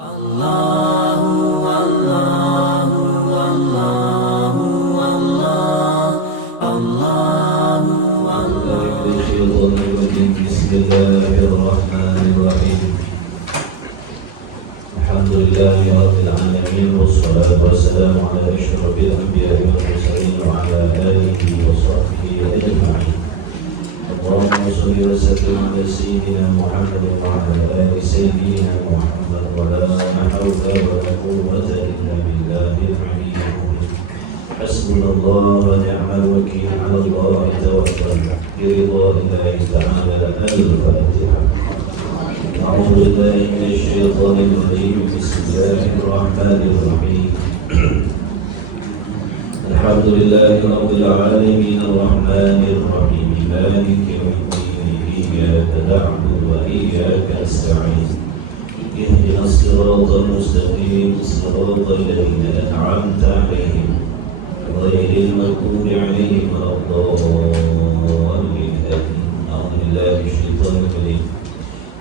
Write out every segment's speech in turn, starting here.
Allahu Allahu Allahu Allahu Allahu Bismillahirrahmanirrahim. Alhamdulillahi rabbil alamin wassalatu wassalamu ala asyrafil anbiya'i wal mursalin wa ala alihi wa sahbihi ajma'in. Allahumma shalli wa sallim ala sayyidina Muhammad wa ala ali sayyidina Muhammad wa la hawla wa la quwwata illa billahil aliyyil azim. Hasbunallahu wa ni'mal wakeel 'ala Allahi tawakkalna biridwa'illahi ta'ala al-Fatiha. أعوذ بالله من الشيطان الرجيم بسم الله الرحمن الرحيم الحمد لله رب العالمين الرحمن الرحيم مالك يوم الدين إياك نعبد وإياك نستعين اهدنا الصراط المستقيم صراط الذين أنعمت عليهم غير المغضوب عليهم ولا الضالين أعوذ بالله من الشيطان الرجيم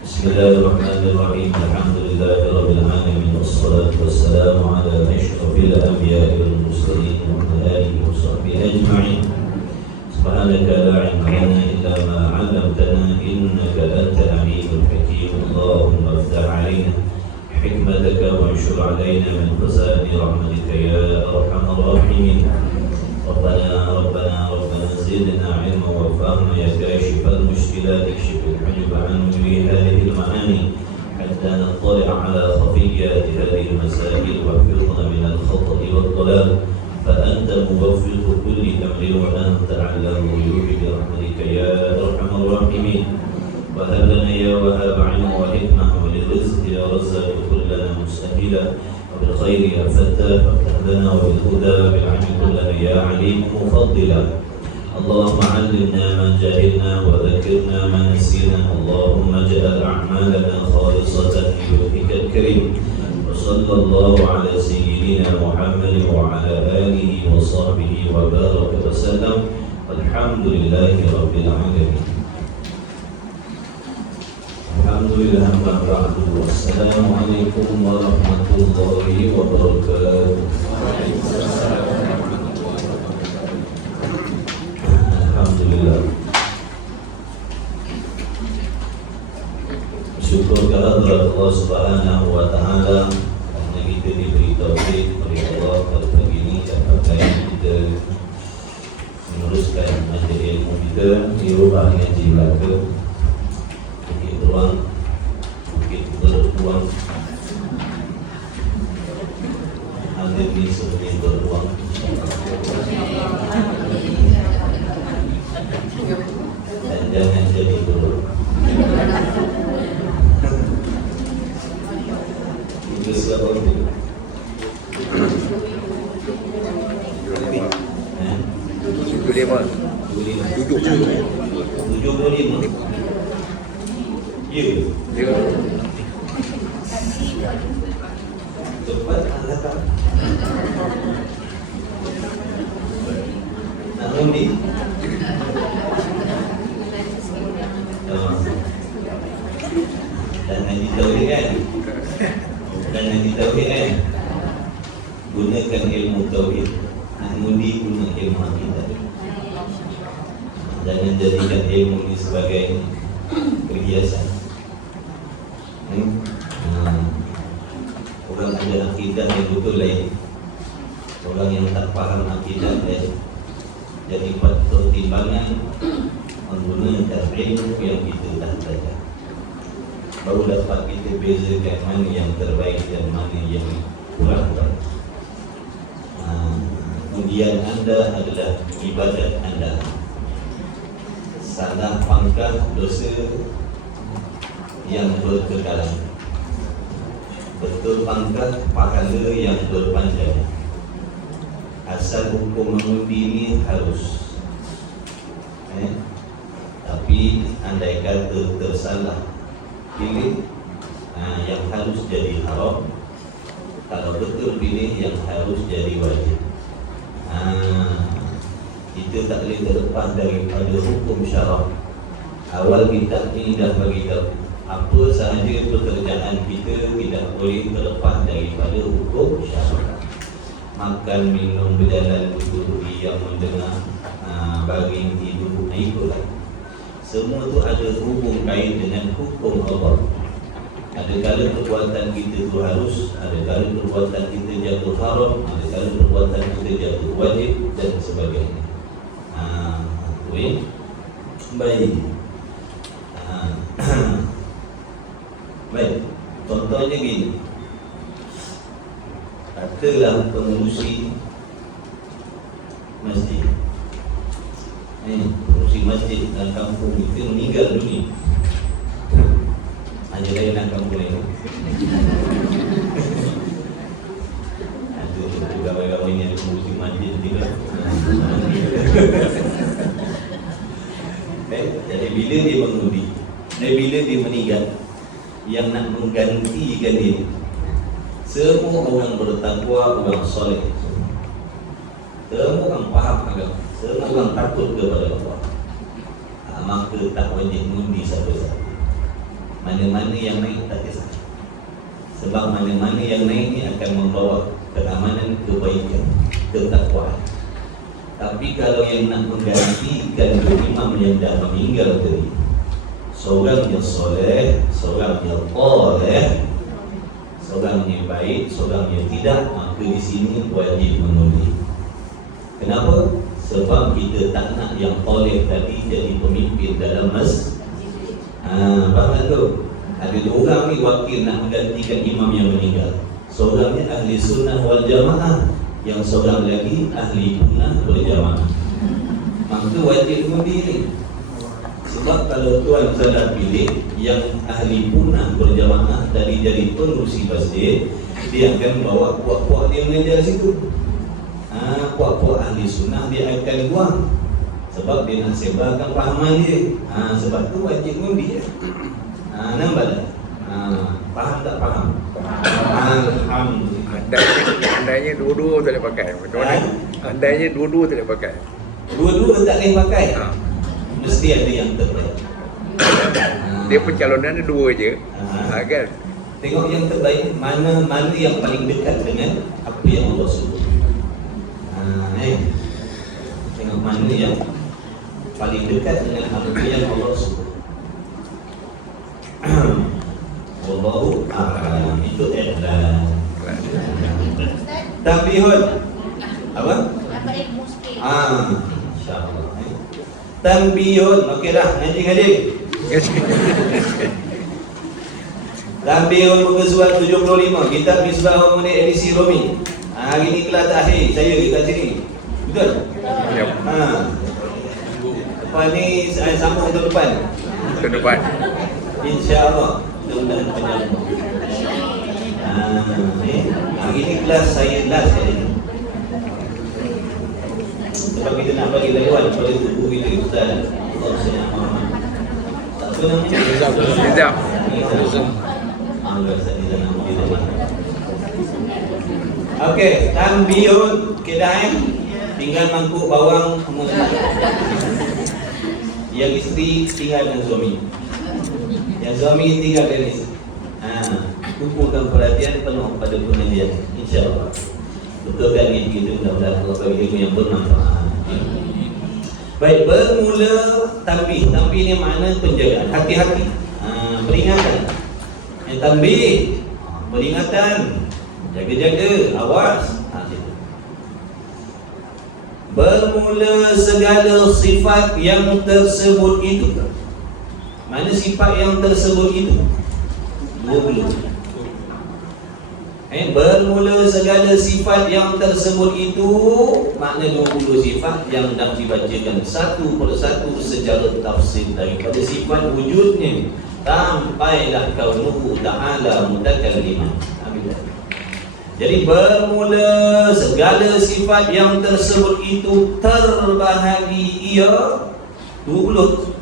بسم الله الرحمن الرحيم الحمد لله رب العالمين والصلاة والسلام على أشرف الأنبياء والمرسلين وعلى آله وصحبه أجمعين. سبحانك لا علم لنا إلا ما علمتنا إنك أنت العليم الحكيم. اللهم افتح علينا حكمتك وانشر علينا من خزائن رحمتك يا أرحم الراحمين. ربنا زدنا علما وفهما يا كاشف المشكلات اكشف الحجب عن هذه المعاني حتى نطلع على خفيات هذه المسائل واحفظنا من الخطأ والضلال فأنت موفق كل أمر وأنت علام الغيوب برحمتك يا أرحم الراحمين. وهب لنا يا وهاب علم وحكمة وللرزق يا رزاق كلنا مسهلا وبالخير يا فتاح فافتح لنا وبالهدى بالعلم كلنا يا عليم مفضلا. اللهم علمنا ما جهلنا وذكرنا ما نسينا. اللهم اجعل أعمالنا خالصة لوجهك الكريم. وصلى الله على سيدنا محمد وعلى آله وصحبه وبارك وسلم والحمد لله رب العالمين. الحمد لله أما بعد والسلام عليكم ورحمة الله وبركاته. Alhamdulillah. Syukur kehadirat Allah Subhanahu wa taala karena kita diberi taufik oleh Allah pada pagi ini dapat kita meneruskan majlis ilmu kita di rumah ngaji Melaka Bukit Beruang hadir di Bukit Beruang. Dan jangan jadi guru. Itu siapa itu? 75. Ya. Cepat anak. Namun di dan ngaji tauhid kan, gunakan ilmu tauhid, namun guna ilmu akidah. Jangan jadikan ilmu ini sebagai perhiasan. Orang ada akidah yang betul lain, orang yang tak faham akidah lain. Jadi patut timbangan menggunakan ilmu yang kita dah belajar, baru dapat kita bezakan mana yang terbaik dan mana yang kurang baik. Kemudian anda adalah ibadat anda. Salah pangkah dosa yang berkekalan, betul pangkah pahala yang berpanjang. Asal hukum mengundi ini harus, tapi andai kata tersalah pilih, yang harus jadi haram. Kalau betul pilih, yang harus jadi wajib. Kita tak boleh terlepas daripada hukum syarak. Awal kita ini dah bagi tahu apa sahaja pekerjaan kita tidak boleh terlepas daripada hukum syariat. Makan, minum, berjalan, duduk, diam, mendengar, baring, tidur, itulah. Semua tu ada hubung kait dengan hukum Allah. Ada kala perbuatan kita tu harus, ada kala perbuatan kita jatuh haram, ada kala perbuatan kita jatuh wajib dan sebagainya. Baik. Baik. Contohnya gini. Katalah pengurusi masjid. Pengurusi masjid dalam kampung itu meninggal dunia. Hanya dari nak kampung ini. Itu pegawai-pegawai yang pengurusi masjid juga. Jadi bila dia mengundi, dan bila dia meninggal, yang nak menggantikan dia, semua orang bertakwa, orang soleh, semua orang faham agama, semua orang takut kepada Allah, maka tak wajib mengundi siapa-siapa. Mana-mana yang naik tak kisah. Sebab mana-mana yang naik ni akan membawa keamanan, kebaikan, ketakwaan. Tapi kalau yang nak menggantikan imam yang dah meninggal tadi, seorang yang soleh, seorang yang soleh, seorang yang baik, seorang yang tidak, maka di sini wajib mengundi. Kenapa? Sebab kita tak nak yang soleh tadi jadi pemimpin dalam masjid. Faham tu? Ada dua orang ni wakil nak menggantikan imam yang meninggal. Seorangnya ahli sunnah wal jamaah, yang seorang lagi ahli sunnah berjamaah. Maka wajib mengundi ni. Sebab kalau tuan saudara pilih yang ahli sunnah berjamaah dari jadi pengurusi masjid, dia akan bawa puak-puak dia mengajar situ. Puak-puak ahli sunnah dia akan buang. Sebab dia nak sebarkan fahaman dia. Sebab tu wajib mengundi. Nampak tak? Faham tak faham? Alhamdulillah. Andainya dua-dua tak boleh pakai. Macam mana? Andainya dua-dua tak boleh pakai. Dua-dua tak boleh pakai. Mesti ada yang terbaik. Dia pencalonan ada dua je. Kan? Tengok yang terbaik, mana yang paling dekat dengan apa yang Allah suruh. Tengok mana yang paling dekat dengan apa yang Allah suruh. Wallahu a'lam. Itu iklan. Tambihun. Apa? Dapat ilmu sikit. InsyaAllah. Tambihun. Okey dah, ngaji-ngaji. Tambihun muka surat 75. Kitab Misbah Umuni edisi Romi. Hari ni kelas terakhir saya kat sini. Betul? Ya. Lepas ni saya sambung ke depan. Ke depan. InsyaAllah. Mudah-mudahan penyambung. Hari ni kelas saya last kali ni. Sebab kita nak bagi laluan pada tubuh kita, Ustaz. Allah Sayyidina Muhammad. Apa namanya? Rizam. Allah Sayyidina Muhammad. Okey, tambihun. Okey dah tinggal mangkuk bawang semua. Yang isteri tinggal dengan suami. Yang suami tinggal dengan isteri. Kumpulkan perhatian penuh pada pengajian, insyaAllah. Betulkan ni kita mudah-mudahan Allah bagi ilmu yang bermanfaat. Baik, bermula tambih. Tambih ni makna penjagaan, hati-hati, peringatan. Yang tambih, peringatan, jaga-jaga, awas. Bermula segala sifat yang tersebut itu. Mana sifat yang tersebut itu? 20. Bermula segala sifat yang tersebut itu, makna 20 sifat yang dah dibacakan satu persatu secara tafsir daripada sifat wujudnya sampailah kaunuhu ta'ala mutakalliman. Jadi bermula segala sifat yang tersebut itu terbahagi ia 20,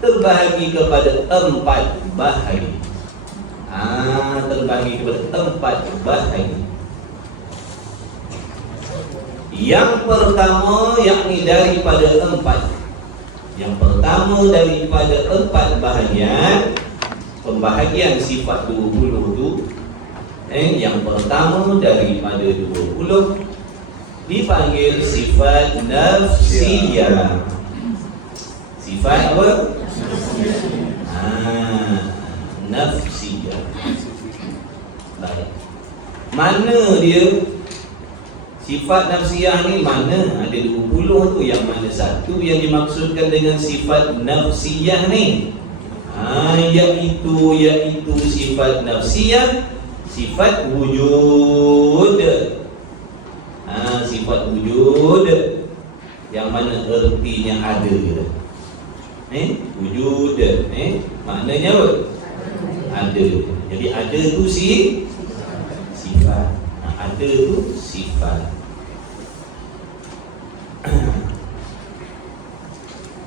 terbahagi kepada 4 bahagi. Terbagi kepada 4 bahagi. Yang pertama yakni daripada 4. Yang pertama daripada 4 bahagian pembahagian sifat 20 tu, yang pertama daripada 20 dipanggil sifat nafsiyah. Sifat apa? Nafsiyah. Baik. Mana dia? Sifat nafsiyah ni mana? Ada 20 tu, yang mana satu yang dimaksudkan dengan sifat nafsiyah ni? Iaitu sifat nafsiyah, sifat wujud. Sifat wujud yang mana ertinya ada. Wujud, maknanya apa? Ada. Jadi ada tu sifat. Ada tu sifat.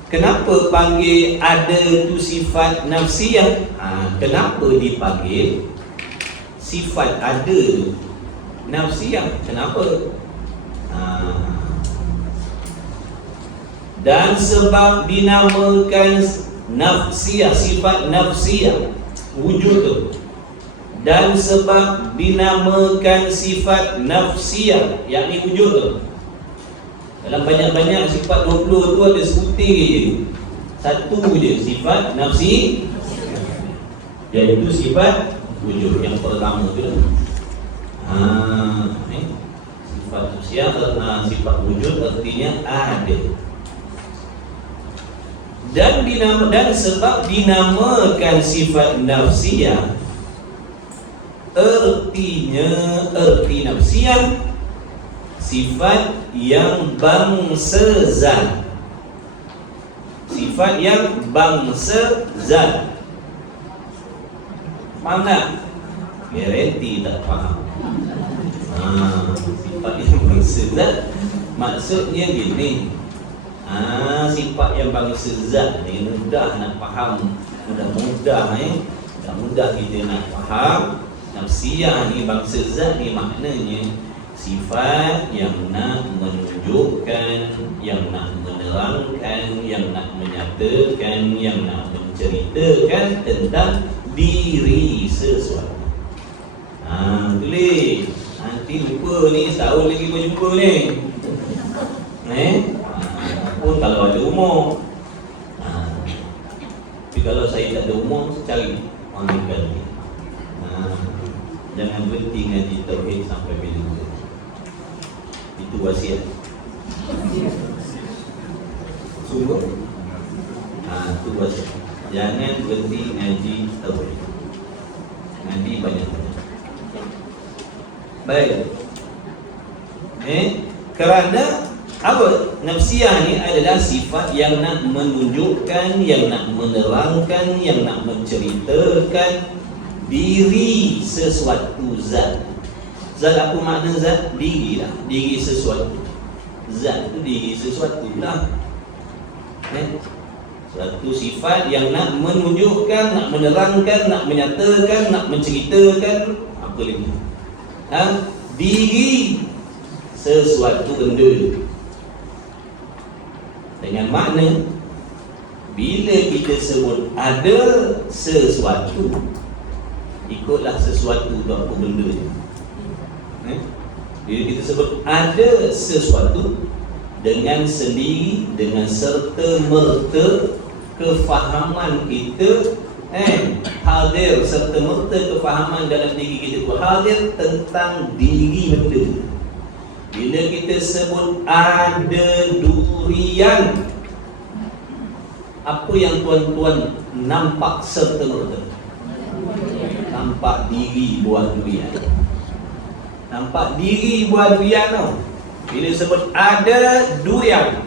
Kenapa panggil ada tu sifat nafsiyah? Kenapa dipanggil sifat ada tu nafsiyah? Kenapa? Dan sebab dinamakan nafsiyah, sifat nafsiyah wujud tu, dan sebab dinamakan sifat nafsiyah yakni wujud tu, dalam banyak-banyak sifat 20 tu ada sebutir je, satu je sifat nafsi, iaitu sifat wujud yang pertama tu lah. Sifat nafsiyah, sifat wujud artinya ada. Dan sebab dinamakan sifat nafsiyah, erti nafsiyah sifat yang bangsa zat. Sifat yang bangsa zat. Faham tak? Garanti tak faham. Sifat yang bangsa zat maksudnya gini. Sifat yang bangsa zat ni mudah nak faham, mudah kita nak faham. Nafsiyah ni, bangsa zat ni maknanya sifat yang nak menunjukkan, yang nak menerangkan, yang nak menyatakan, yang nak menceritakan tentang diri sesuatu. Boleh. Nanti lupa ni, setahun lagi berjumpa ni. Pun kalau ada umur. Tapi kalau saya tak ada umur, cari orang lagi. Jangan berhenti ngaji tauhid sampai bila. Itu wasiat. Sungguh. Itu wasiat. Jangan berhenti ngaji tauhid. Ngaji banyak-banyak. Baik. Kerana apa? Nafsiyah ni adalah sifat yang nak menunjukkan, yang nak menerangkan, yang nak menceritakan diri sesuatu zat. Zat apa makna zat? Diri lah. Diri sesuatu. Zat tu diri sesuatu lah. Suatu sifat yang nak menunjukkan, nak menerangkan, nak menyatakan, nak menceritakan apa lagi? Diri sesuatu benda. Dengan makna bila kita sebut ada sesuatu, ikutlah sesuatu tu apa benda je. Bila kita sebut ada sesuatu, dengan sendiri, dengan serta-merta kefahaman kita hadir, serta-merta kefahaman dalam diri kita tu hadir tentang diri benda. Bila kita sebut ada durian, apa yang tuan-tuan nampak serta-merta? Nampak diri buah durian. Nampak diri buah durian tu. Bila sebut ada durian,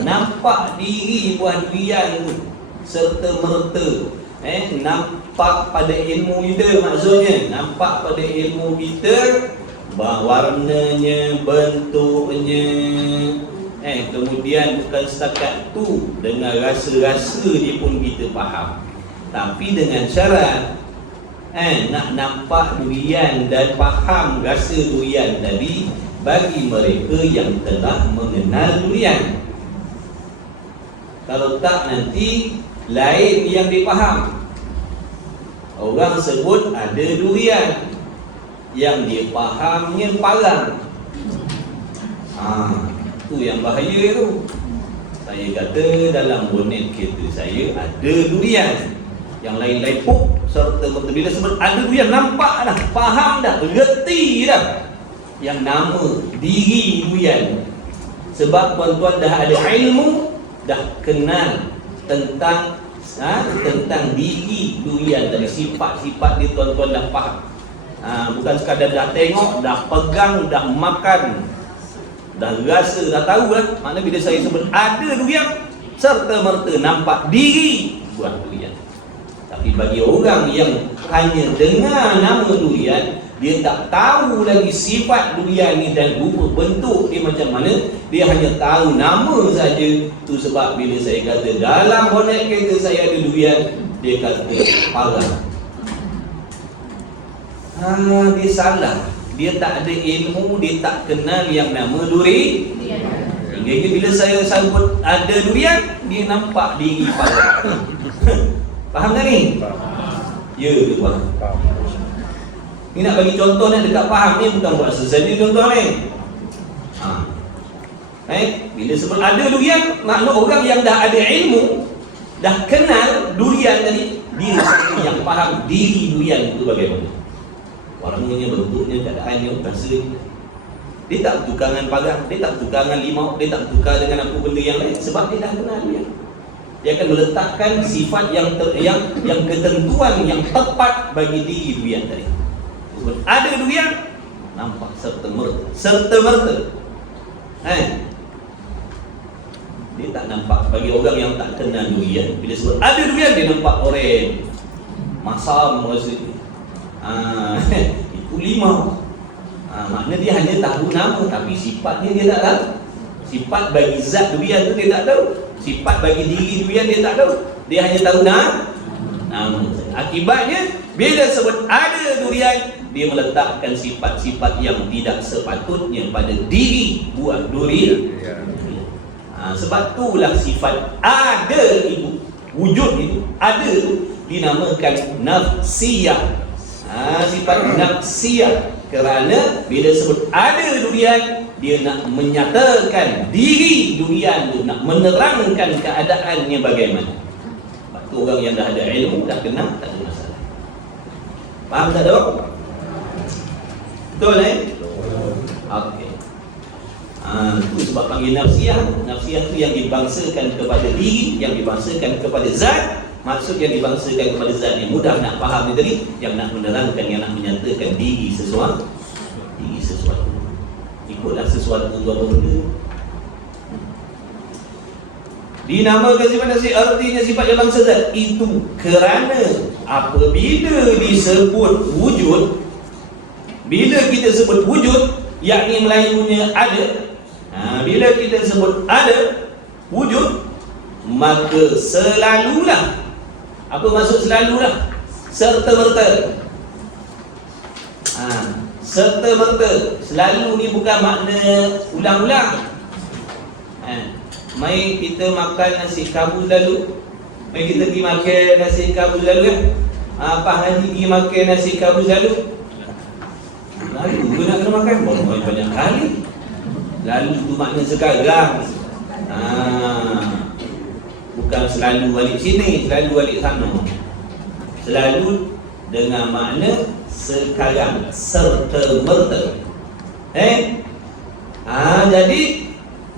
nampak diri buah durian tu serta-merta. Nampak pada ilmu kita, maksudnya nampak pada ilmu kita, warnanya, bentuknya. Kemudian bukan setakat tu, dengan rasa-rasa dia pun kita faham. Tapi dengan syarat nak nampak durian dan faham rasa durian tadi bagi mereka yang telah mengenal durian. Kalau tak nanti lain yang dipaham. Orang sebut ada durian, yang dia fahamnya parang. Tu yang bahaya tu. Saya kata dalam bonet kereta saya ada durian, yang lain-lain pun serta merta. Bila sebut ada durian, nampak dah, faham dah, reti dah yang nama diri durian. Sebab tuan-tuan dah ada ilmu, dah kenal tentang tentang diri durian tadi, sifat-sifat dia tuan-tuan dah faham. Bukan sekadar dah tengok, dah pegang, dah makan, dah rasa, dah tahu lah. Maknanya bila saya sebut ada durian, serta merta nampak diri buah durian. Tapi bagi orang yang hanya dengar nama durian, dia tak tahu lagi sifat durian ni dan rupa bentuk dia macam mana, dia hanya tahu nama saja. Tu sebab bila saya kata dalam bonet kereta saya ada durian, dia kata parang. Dia salah. Dia tak ada ilmu, dia tak kenal yang nama durian. Hingga bila saya sebut ada durian, dia nampak diri parang. Faham tak ni? Ya ke faham? Ni nak bagi contoh ni dekat faham ni, bukan buat sesuatu contoh ni. Bila sebut ada durian, makna orang yang dah ada ilmu, dah kenal durian tadi, dia sendiri yang faham diri durian itu bagaimana. Warnanya, bentuknya, keadaannya, rasanya. Dia tak bertukar dengan parang, dia tak bertukar dengan limau, dia tak bertukar dengan apa benda yang lain, sebab dia dah kenal dia. Dia akan meletakkan sifat yang ketentuan yang tepat bagi diri durian tadi. Ada durian, nampak serta merta. Dia tak nampak. Bagi orang yang tak kenal durian, bila sebut ada durian, dia nampak oren, masam rasanya. Itu limau. Maknanya dia hanya tahu nama, tapi sifatnya dia tak tahu. Sifat bagi zat durian tu dia tak tahu. Sifat bagi diri durian dia tak tahu. Dia hanya tahu nama. Akibatnya bila sebut ada durian, dia meletakkan sifat-sifat yang tidak sepatutnya pada diri buah durian. Sebab itulah sifat ada itu, wujud itu, ada itu dinamakan nafsiyah. Sifat nafsiyah, kerana bila sebut ada durian, dia nak menyatakan diri durian itu, nak menerangkan keadaannya bagaimana. Sebab tu orang yang dah ada ilmu, dah kenal, tak ada masalah. Faham tak dok? Betul Okey. Itu sebab panggil nafsiyah. Nafsiyah tu yang dibangsakan kepada diri, yang dibangsakan kepada zat. Maksud yang dibangsakan kepada zat yang mudah nak faham ni tadi, yang nak menerangkan, yang nak menyatakan diri sesuatu. Ikutlah sesuatu tu apa benda. Dinamakan sifat nafsi, artinya sifat yang bangsa zat itu kerana apabila disebut wujud, bila kita sebut wujud, yakni Melayunya ada. Bila kita sebut ada wujud, maka selalulah. Apa maksud selalulah? Serta merta. Serta merta. Selalu ni bukan makna ulang-ulang. Mai kita makan nasi kabus lalu, mai kita pergi makan nasi kabus lalu kan? Pak Haji pergi makan nasi kabus lalu ke nak kena makan? Banyak kali. Lalu tu makna sekarang. Bukan selalu balik sini, selalu balik sana. Selalu dengan makna sekarang, serta merta. Jadi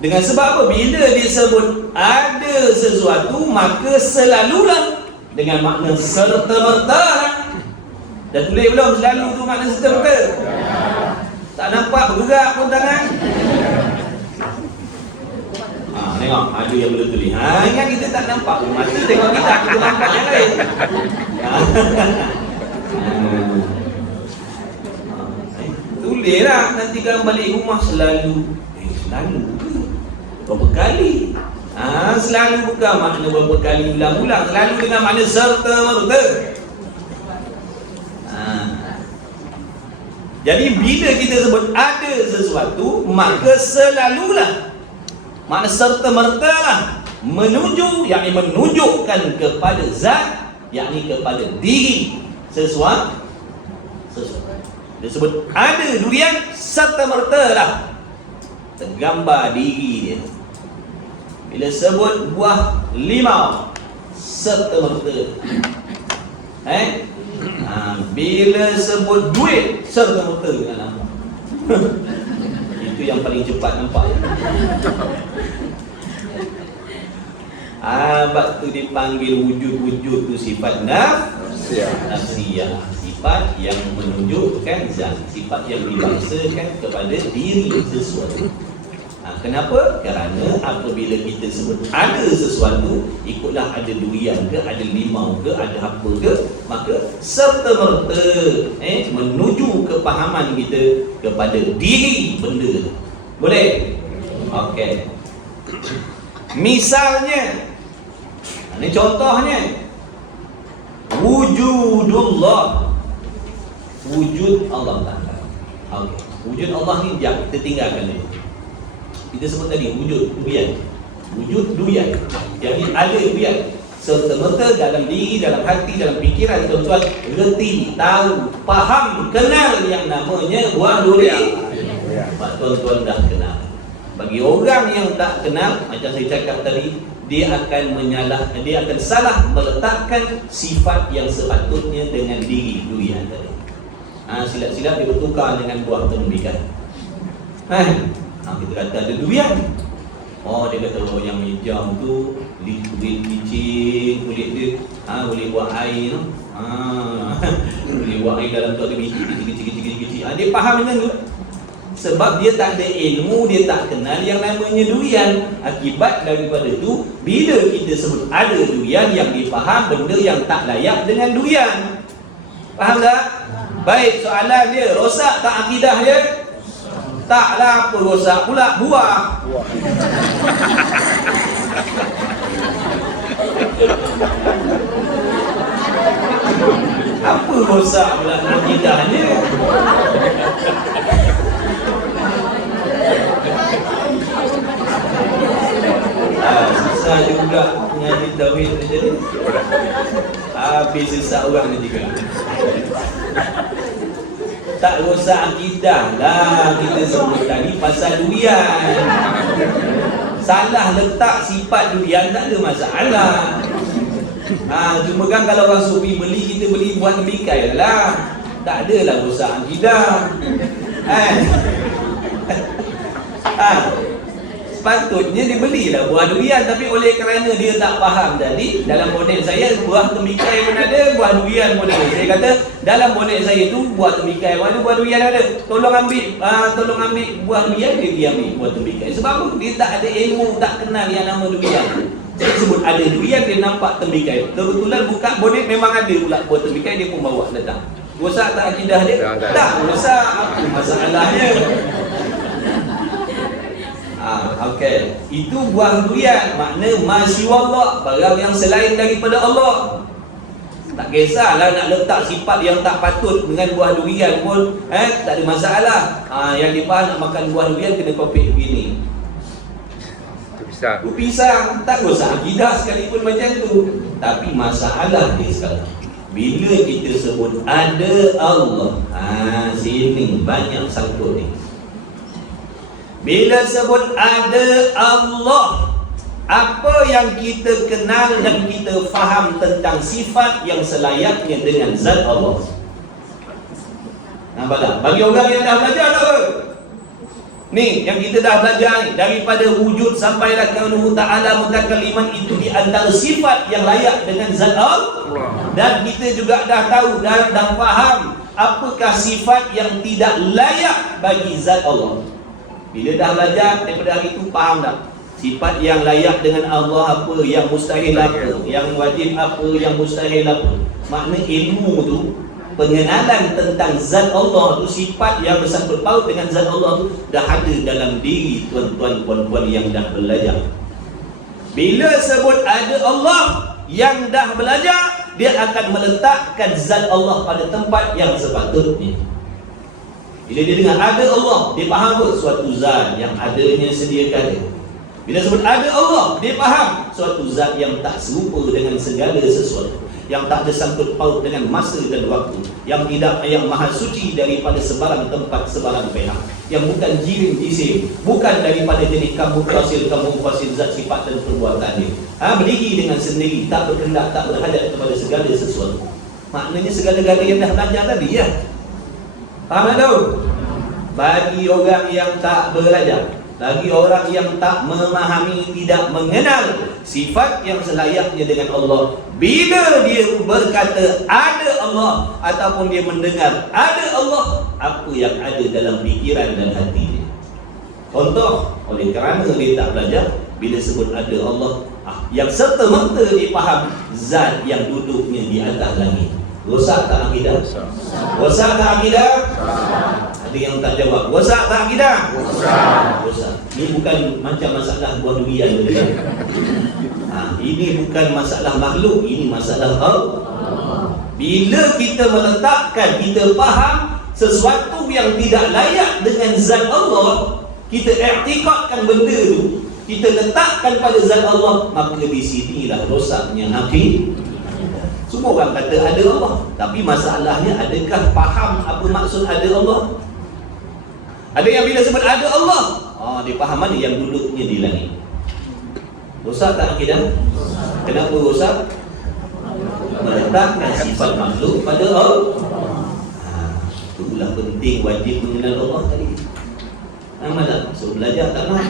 dengan sebab apa? Bila disebut ada sesuatu, maka selalulah dengan makna serta merta. Dah tulis belum selalu tu makna serta merta? Tak nampak bergerak pun tangan. Tengok, ada yang boleh tulis. Ingat kita tak nampak pun mata, tengok kita nampak yang lain. Tulislah nanti kalau balik rumah selalu. Selalu berapa kali? Selalu bukan makna berapa kali ulang-ulang. Selalu dengan makna serta merta. Jadi bila kita sebut ada sesuatu, maka selalulah, makna serta merta lah, menuju, yakni menunjukkan kepada zat, yakni kepada diri sesuatu. Dia sebut ada durian serta-merta lah tergambar diri dia. Bila sebut buah limau serta-merta, bila sebut duit serta-merta dengan nama. Itu yang paling cepat nampak. Sebab tu dipanggil wujud-wujud tu sifat nafsiyah, sifat yang menunjukkan zat, sifat yang dibangsakan kepada diri sesuatu. Kenapa? Kerana apabila kita sebut ada sesuatu, ikutlah ada durian ke, ada limau ke, ada apa ke, maka serta-merta menuju kepahaman kita kepada diri benda. Boleh? Okey. Misalnya, ini contohnya, wujudullah, wujud Allah Ta'ala. Okay. Wujud Allah ni jap, kita tinggalkan dia. Kita sebut tadi wujud durian, wujud durian, jadi ada durian serta-merta dalam diri, dalam hati, dalam fikiran tuan-tuan. Reti, tahu, faham, kenal yang namanya buah durian. Sebab tuan-tuan dah kenal. Bagi orang yang tak kenal, macam saya cakap tadi, dia akan salah meletakkan sifat yang sepatutnya dengan diri durian tadi. Silap-silap dia bertukar dengan buah tembikai. Kita kata ada durian. Dia kata yang hijau tu kulit licin, kulit dia boleh buat air tu. Boleh buat air dalam tu ada biji kecil-kecil. Dia faham dengan tu. Sebab dia tak ada ilmu, dia tak kenal yang namanya durian. Akibat daripada itu, bila kita sebut ada durian, yang difaham benda yang tak layak dengan durian. Faham tak? Baik, soalan dia, rosak tak akidah dia? Taklah, apa rosak pula? Buah. Apa rosak pula akidahnya? Susah juga mengaji tauhid saja ni. Habis sesak orang ni juga. Tak rosak akidah lah kita sebut tadi pasal durian. Salah letak sifat durian tak ada masalah. Cuma kan kalau orang sufi beli, kita beli buat tembikai lah. Tak adalah rosak akidah. Sepatutnya dibelilah buah durian, tapi oleh kerana dia tak faham tadi, dalam model saya buah tembikai pun ada, buah durian pun ada. Saya kata dalam model saya tu buah tembikai pun ada, buah durian ada. Tolong ambil buah durian, dia pergi ambil buah tembikai. Sebab apa? Dia tak ada ilmu, tak kenal yang nama durian. Saya sebut ada durian, dia nampak tembikai. Kebetulan buka bonet memang ada pula buah tembikai, dia pun bawa datang. Rosak tak akidah dia? Tak rosak. Apa masalahnya? Okey, itu buah durian, makna masyiwallah, barang yang selain daripada Allah. Tak kisahlah nak letak sifat yang tak patut dengan buah durian pun, tak ada masalah. Yang dipaham nak makan buah durian kena kopik begini. Itu pisang, tak rosak akidah sekalipun macam tu. Tapi masalah dia sekarang, bila kita sebut ada Allah, sini banyak sangkut ni. Bila sebut ada Allah, apa yang kita kenal dan kita faham tentang sifat yang selayaknya dengan zat Allah. Nampak tak? Bagi orang yang dah belajar tak apa? Ni, yang kita dah belajar ni, daripada wujud sampailah kaunuhu ta'ala mutakalliman, itu di antara sifat yang layak dengan zat Allah. Dan kita juga dah tahu, dah faham apakah sifat yang tidak layak bagi zat Allah. Bila dah belajar daripada hari itu, faham tak? Sifat yang layak dengan Allah apa, yang mustahil apa, yang wajib apa, yang mustahil apa. Makna ilmu tu, pengenalan tentang zat Allah tu, sifat yang bersangkut paut dengan zat Allah tu, dah ada dalam diri tuan-tuan puan-puan yang dah belajar. Bila sebut ada Allah yang dah belajar, dia akan meletakkan zat Allah pada tempat yang sepatutnya. Bila dia dengar ada Allah, dia faham apa? Suatu zat yang adanya sedia kala. Bila sebut ada Allah, dia faham suatu zat yang tak serupa dengan segala sesuatu, yang tak ada sangkut paut dengan masa dan waktu, yang maha suci daripada sebarang tempat, sebarang pihak, yang bukan jirim jisim, bukan daripada jenis kamu fasil zat sifat dan perbuatan dia. Berdiri dengan sendiri, tak berkehendak, tak berhadap kepada segala sesuatu. Maknanya segala-gala yang dah belajar tadi ya. Faham tak tahu? Bagi orang yang tak belajar, bagi orang yang tak memahami, tidak mengenal sifat yang selayaknya dengan Allah, bila dia berkata ada Allah ataupun dia mendengar ada Allah, apa yang ada dalam fikiran dan hati dia. Contoh, oleh kerana dia tak belajar, bila sebut ada Allah, yang serta-merta dia faham zat yang duduknya di atas langit. Rosak tak akidah? Rosak tak akidah? Ada yang tak jawab. Rosak tak akidah? Rosak. Ini bukan macam masalah buah durian. Ini bukan masalah makhluk, ini masalah Allah. Bila kita meletakkan, kita faham sesuatu yang tidak layak dengan zat Allah, kita i'tikadkan benda itu, kita letakkan pada zat Allah, maka di sinilah rosaknya akidah. Semua orang kata ada Allah, tapi masalahnya adakah faham apa maksud ada Allah? Ada yang bila sebut ada Allah, dia faham mana yang duduknya di langit. Rosak tak akidah? Kenapa rosak? Meletakkan sifat makhluk pada Allah. Itulah penting wajib mengenal Allah tadi. Malah suruh belajar tak nak.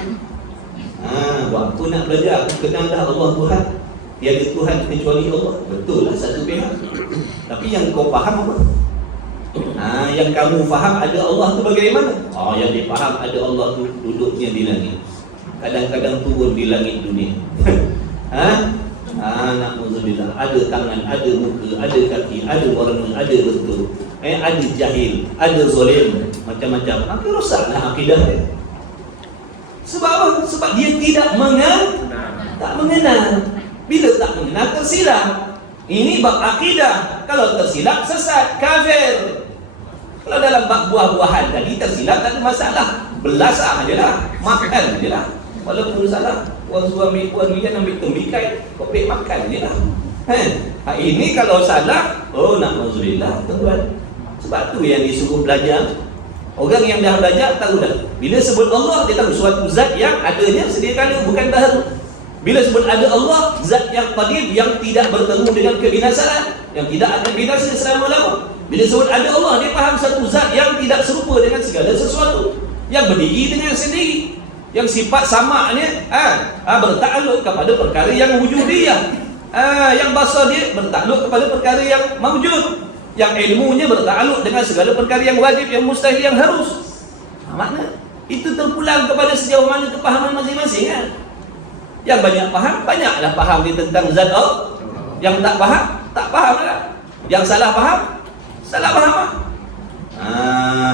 Waktu nak belajar, aku kenal dah Allah Tuhan. Tiada Tuhan kecuali Allah. Betul lah satu pihak. Tapi yang kau faham apa? Yang kamu faham ada Allah tu bagaimana? Yang dia faham ada Allah tu duduknya di langit. Kadang-kadang turun di langit dunia. Na'udzubillah. Ada tangan, ada muka, ada kaki, ada warna, ada bentuk. Ada jahil, ada zalim, macam-macam. Maka rosaklah akidah dia. Sebab apa? Sebab dia tidak tak mengenal. Bila tak mengenal, tersilap. Ini bab akidah. Kalau tersilap, sesat, kafir. Kalau dalam bab buah-buahan tadi tersilap, tak ada masalah. Belasah je lah, makan je lah. Walaupun salah, orang suami puan hujan ambil tembikai, kopek makan je lah. Ini kalau salah, na'udzubillah, tuan. Sebab tu yang disuruh belajar. Orang yang dah belajar tahu dah. Bila sebut Allah, dia tahu suatu zat yang adanya sedia kala, bukan baharu. Bila sebut ada Allah, zat yang qadir, yang tidak bertemu dengan kebinasaan, yang tidak akan binasa selama-lama. Bila sebut ada Allah, dia faham satu zat yang tidak serupa dengan segala sesuatu, yang berdiri dengan sendiri, yang sifat samaknya bertakluk kepada perkara yang wujudiyah, yang basar dia bertakluk kepada perkara yang mawjud, yang ilmunya bertakluk dengan segala perkara yang wajib, yang mustahil, yang harus. Makna itu terpulang kepada sejauh mana kepahaman masing-masing kan? Yang banyak faham, banyaklah faham dia tentang zat Allah. Yang tak faham, tak faham lah. Yang salah faham, salah faham lah.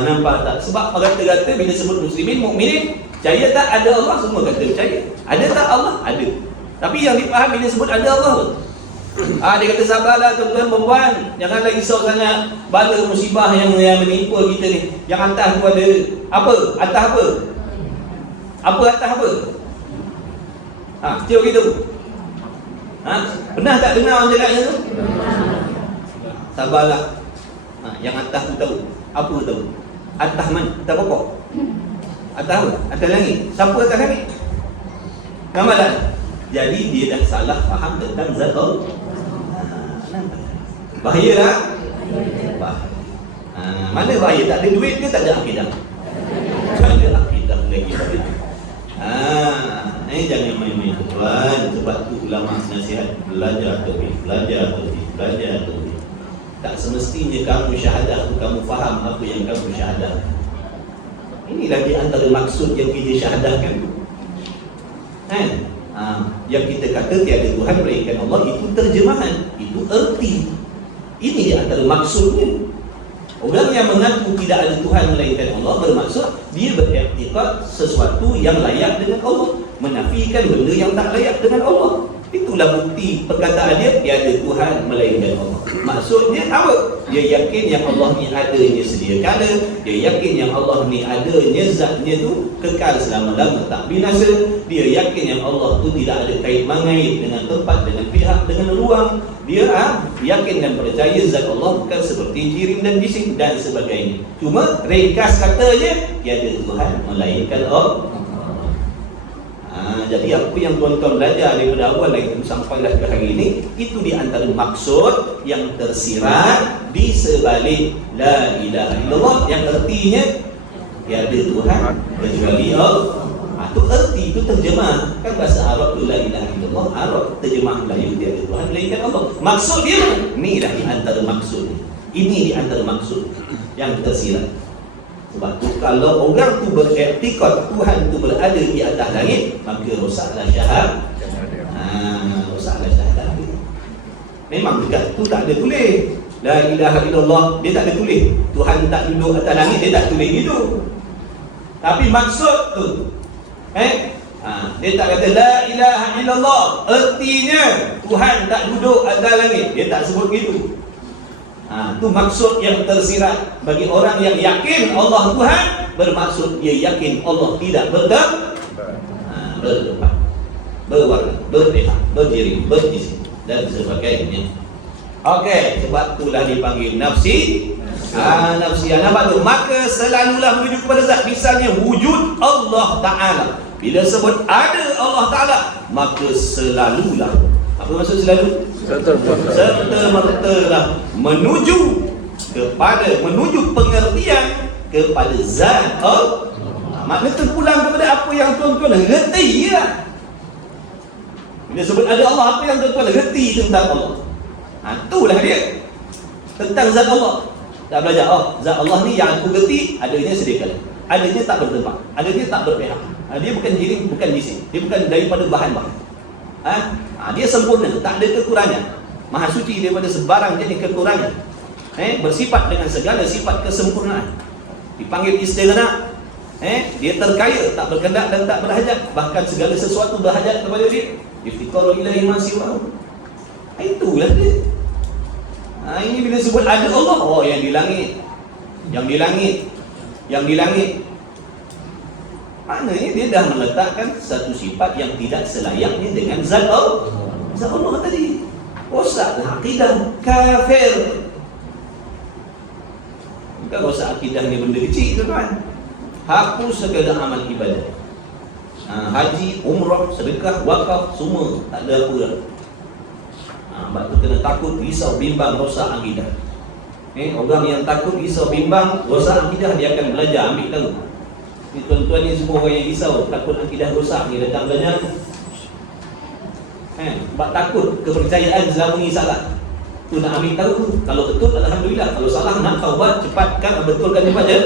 Nampak tak? Sebab orang kata bila sebut muslimin, mukminin, percaya tak ada Allah? Semua kata percaya. Ada tak Allah? Ada. Tapi yang dipaham bila sebut ada Allah tu, dia kata sabarlah tuan-tuan perempuan, janganlah risau sangat bala musibah yang menimpa kita ni. Yang atas tu ada apa? Atas apa? Apa atas apa? Setiap gitu. Pernah tak dengar orang cakap macam tu? Sabarlah. Yang atas tu tahu. Apa tahu? Atas mana? Atas pokok? Atas apa? Atas langit. Siapa atas langit? Gambaran. Jadi dia dah salah faham tentang zat Allah. Bahaya lah. Mana bahaya? Tak ada duit ke tak ada akidah? Tak ada akidah lagi. Jangan main-main tuan. Sebab tu ulama nasihat belajar tauhid, belajar tauhid, belajar tauhid. Tak semestinya kamu syahadah tu kamu faham apa yang kamu syahadah. Inilah di antara maksud yang kita syahadahkan tu. Yang kita kata tiada Tuhan melainkan Allah, itu terjemahan, itu erti. Ini di antara maksudnya. Orang yang mengaku tidak ada Tuhan melainkan Allah bermaksud dia beriktikad sesuatu yang layak dengan Allah, menafikan benda yang tak layak dengan Allah. Itulah bukti perkataan dia, tiada Tuhan melainkan Allah. Maksudnya apa? Dia yakin yang Allah ni adanya sedia kala, dia yakin yang Allah ni adanya zatnya tu kekal selama-lama tak binasa, dia yakin yang Allah tu tidak ada kait mengait dengan tempat, dengan pihak, dengan ruang. Dia yakin dan percaya zat Allah bukan seperti jirim dan bising dan sebagainya. Cuma ringkas katanya, tiada Tuhan melainkan Allah. Jadi apa yang tuan-tuan belajar daripada awal lagi sampailah ke hari ini, itu di antara maksud yang tersirat di sebalik la ilaha illallah, yang artinya tiada Tuhan kecuali Allah. Itu erti, itu terjemah. Kan bahasa Arab tu la ilaha illallah, Arab terjemah Melayu tiada Tuhan melainkan Allah. Maksud dia inilah di antara maksud. Ini di antara maksud yang tersirat. Sebab tu kalau orang tu beriktikad Tuhan tu berada di atas langit, maka rosaklah syahadat. Rosaklah syahadat. Memang dekat tu tak ada tulis la ilaha illallah, dia tak ada tulis Tuhan tak duduk atas langit, dia tak tulis gitu. Tapi maksud tu dia tak kata la ilaha illallah artinya Tuhan tak duduk atas langit, dia tak sebut gitu. Itu maksud yang tersirat bagi orang yang yakin Allah Tuhan, bermaksud dia yakin Allah tidak bertempat, berwarna, berpihak, berdiri, berdisi dan sebagainya. Okey, sebab itulah dipanggil nafsi. Nafsi apa tu? Maka selalulah menuju kepada zat. Misalnya wujud Allah Ta'ala, bila sebut ada Allah Ta'ala, maka selalulah. Apa maksud selalu? Serta-mertalah menuju kepada, menuju pengertian kepada zat Allah. Maknanya terpulang kepada apa yang tuan-tuan reti lah. Bila sebut ada Allah, apa yang tuan-tuan reti tentang Allah. Itulah dia tentang zat Allah. Tak belajar, zat Allah ni yang aku reti adanya sediakala, adanya tak bertempat, adanya tak berpihak, dia bukan jirim, bukan bising, dia bukan daripada bahan-bahan. Dia sempurna, tak ada kekurangan, maha suci daripada sebarang jenis kekurangan, bersifat dengan segala sifat kesempurnaan, dipanggil istighna. Dia terkaya, tak berkendak dan tak berhajat, bahkan segala sesuatu berhajat kepada dia. Iftiqaru ilaihi ma siwahu. Itulah dia. Ini bila sebut ada Allah, yang di langit, yang di langit, yang di langit. Maknanya dia dah meletakkan satu sifat yang tidak selayaknya dengan zat Allah. Zat Allah tadi rosaklah akidah kafir. Bukan rosak akidah ni benda kecil, tuan-tuan. Hapus segala amal ibadah, haji, umrah, sedekah, wakaf, semua tak ada apa dah. Sebab tu kena takut, risau, bimbang, rosak akidah. Orang yang takut, risau, bimbang, rosak akidah, dia akan belajar, ambil tahu. Ni tuan-tuan ni semua orang yang risau, takut akidah rosak, dia datang belajar. Sebab takut kepercayaan selama ni salah. Tu nak ambil tahu. Kalau betul, alhamdulillah. Kalau salah, nak taubat, cepatkan, betulkan cepat je.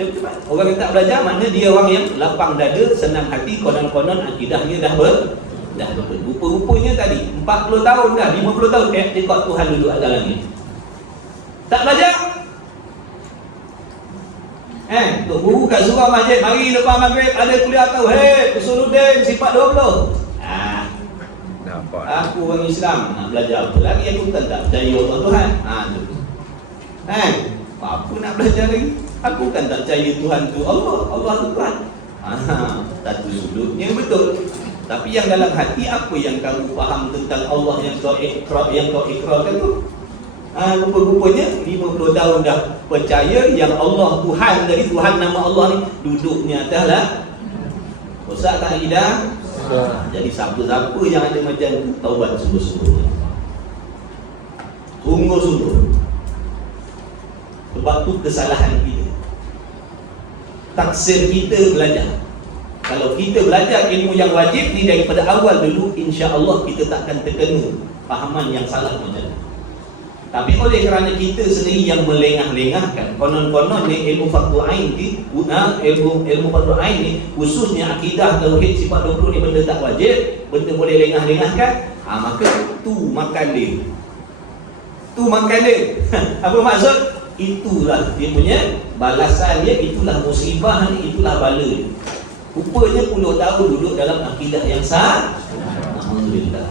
Cepat. Orang yang tak belajar, maknanya dia orang yang lapang dada, senang hati, konon-konon akidahnya dah betul. Rupa-rupanya tadi 40 tahun dah, 50 tahun iktikad Tuhan duduk atas langit. Tak belajar. Tok guru kat surau masjid, mari lepas maghrib ada kuliah tauhid, Usuluddin sifat 20. Aku orang Islam nak belajar apa lagi, aku tak percaya Allah Tuhan. Apa nak belajar lagi? Aku kan tak percaya Tuhan tu Allah, Allah tu Tuhan. Satu sudutnya betul. Tapi yang dalam hati, apa yang kamu faham tentang Allah yang kau ikrarkan tu? Rupa-rupanya 50 tahun dah percaya yang Allah Tuhan, dari Tuhan nama Allah ni duduknya atas lah. Rosak tak akidah? Jadi siapa-siapa yang ada macam tu, taubat sungguh-sungguh. Sungguh-sungguh. Sebab tu kesalahan kita. Taksir kita belajar. Kalau kita belajar ilmu yang wajib ni daripada awal dulu, insya-Allah kita tak akan terkena fahaman yang salah macam tu. Tapi oleh kerana kita sendiri yang melengah-lengahkan, konon-konon ni ilmu fardu ain ni, ilmu fardu ain ni, khususnya akidah tauhid sifat 20 ni benda tak wajib, benda boleh lengah-lengahkan, maka tu makan dia. Tu makan dia. Apa maksud? Itulah dia punya balasan dia, itulah musibah ni, itulah bala dia. Rupanya puluh tahun duduk dalam akidah yang sah. Alhamdulillah.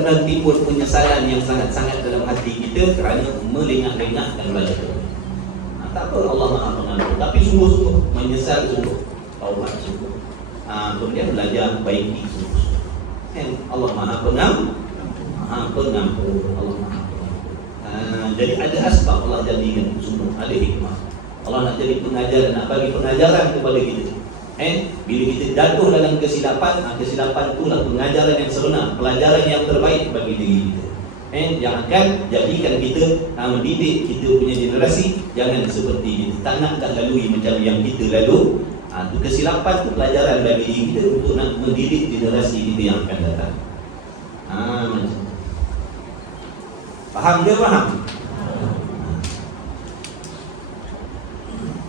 dan timbul penyesalan yang sangat-sangat dalam hati kita kerana melengah-lengahkan belajar. Tak apa, Allah Maha Pengampun, tapi sungguh-sungguh menyesal, sungguh taubat, sungguh. Kemudian belajar baiki sungguh. Allah Maha Pengampun, Allah Maha Pengampun. Jadi ada asbab Allah jadikan semua, ada hikmah. Allah nak jadi pengajar, nak bagi pengajaran kepada kita. Bila kita jatuh dalam kesilapan, kesilapan itulah pengajaran yang sebenar, pelajaran yang terbaik bagi diri kita. Yang akan jadikan kita mendidik kita punya generasi. Jangan seperti kita tak nak dah lalui macam yang kita lalu. Itu kesilapan tu pelajaran bagi diri kita untuk nak mendidik generasi kita yang akan datang. Macam faham ke faham?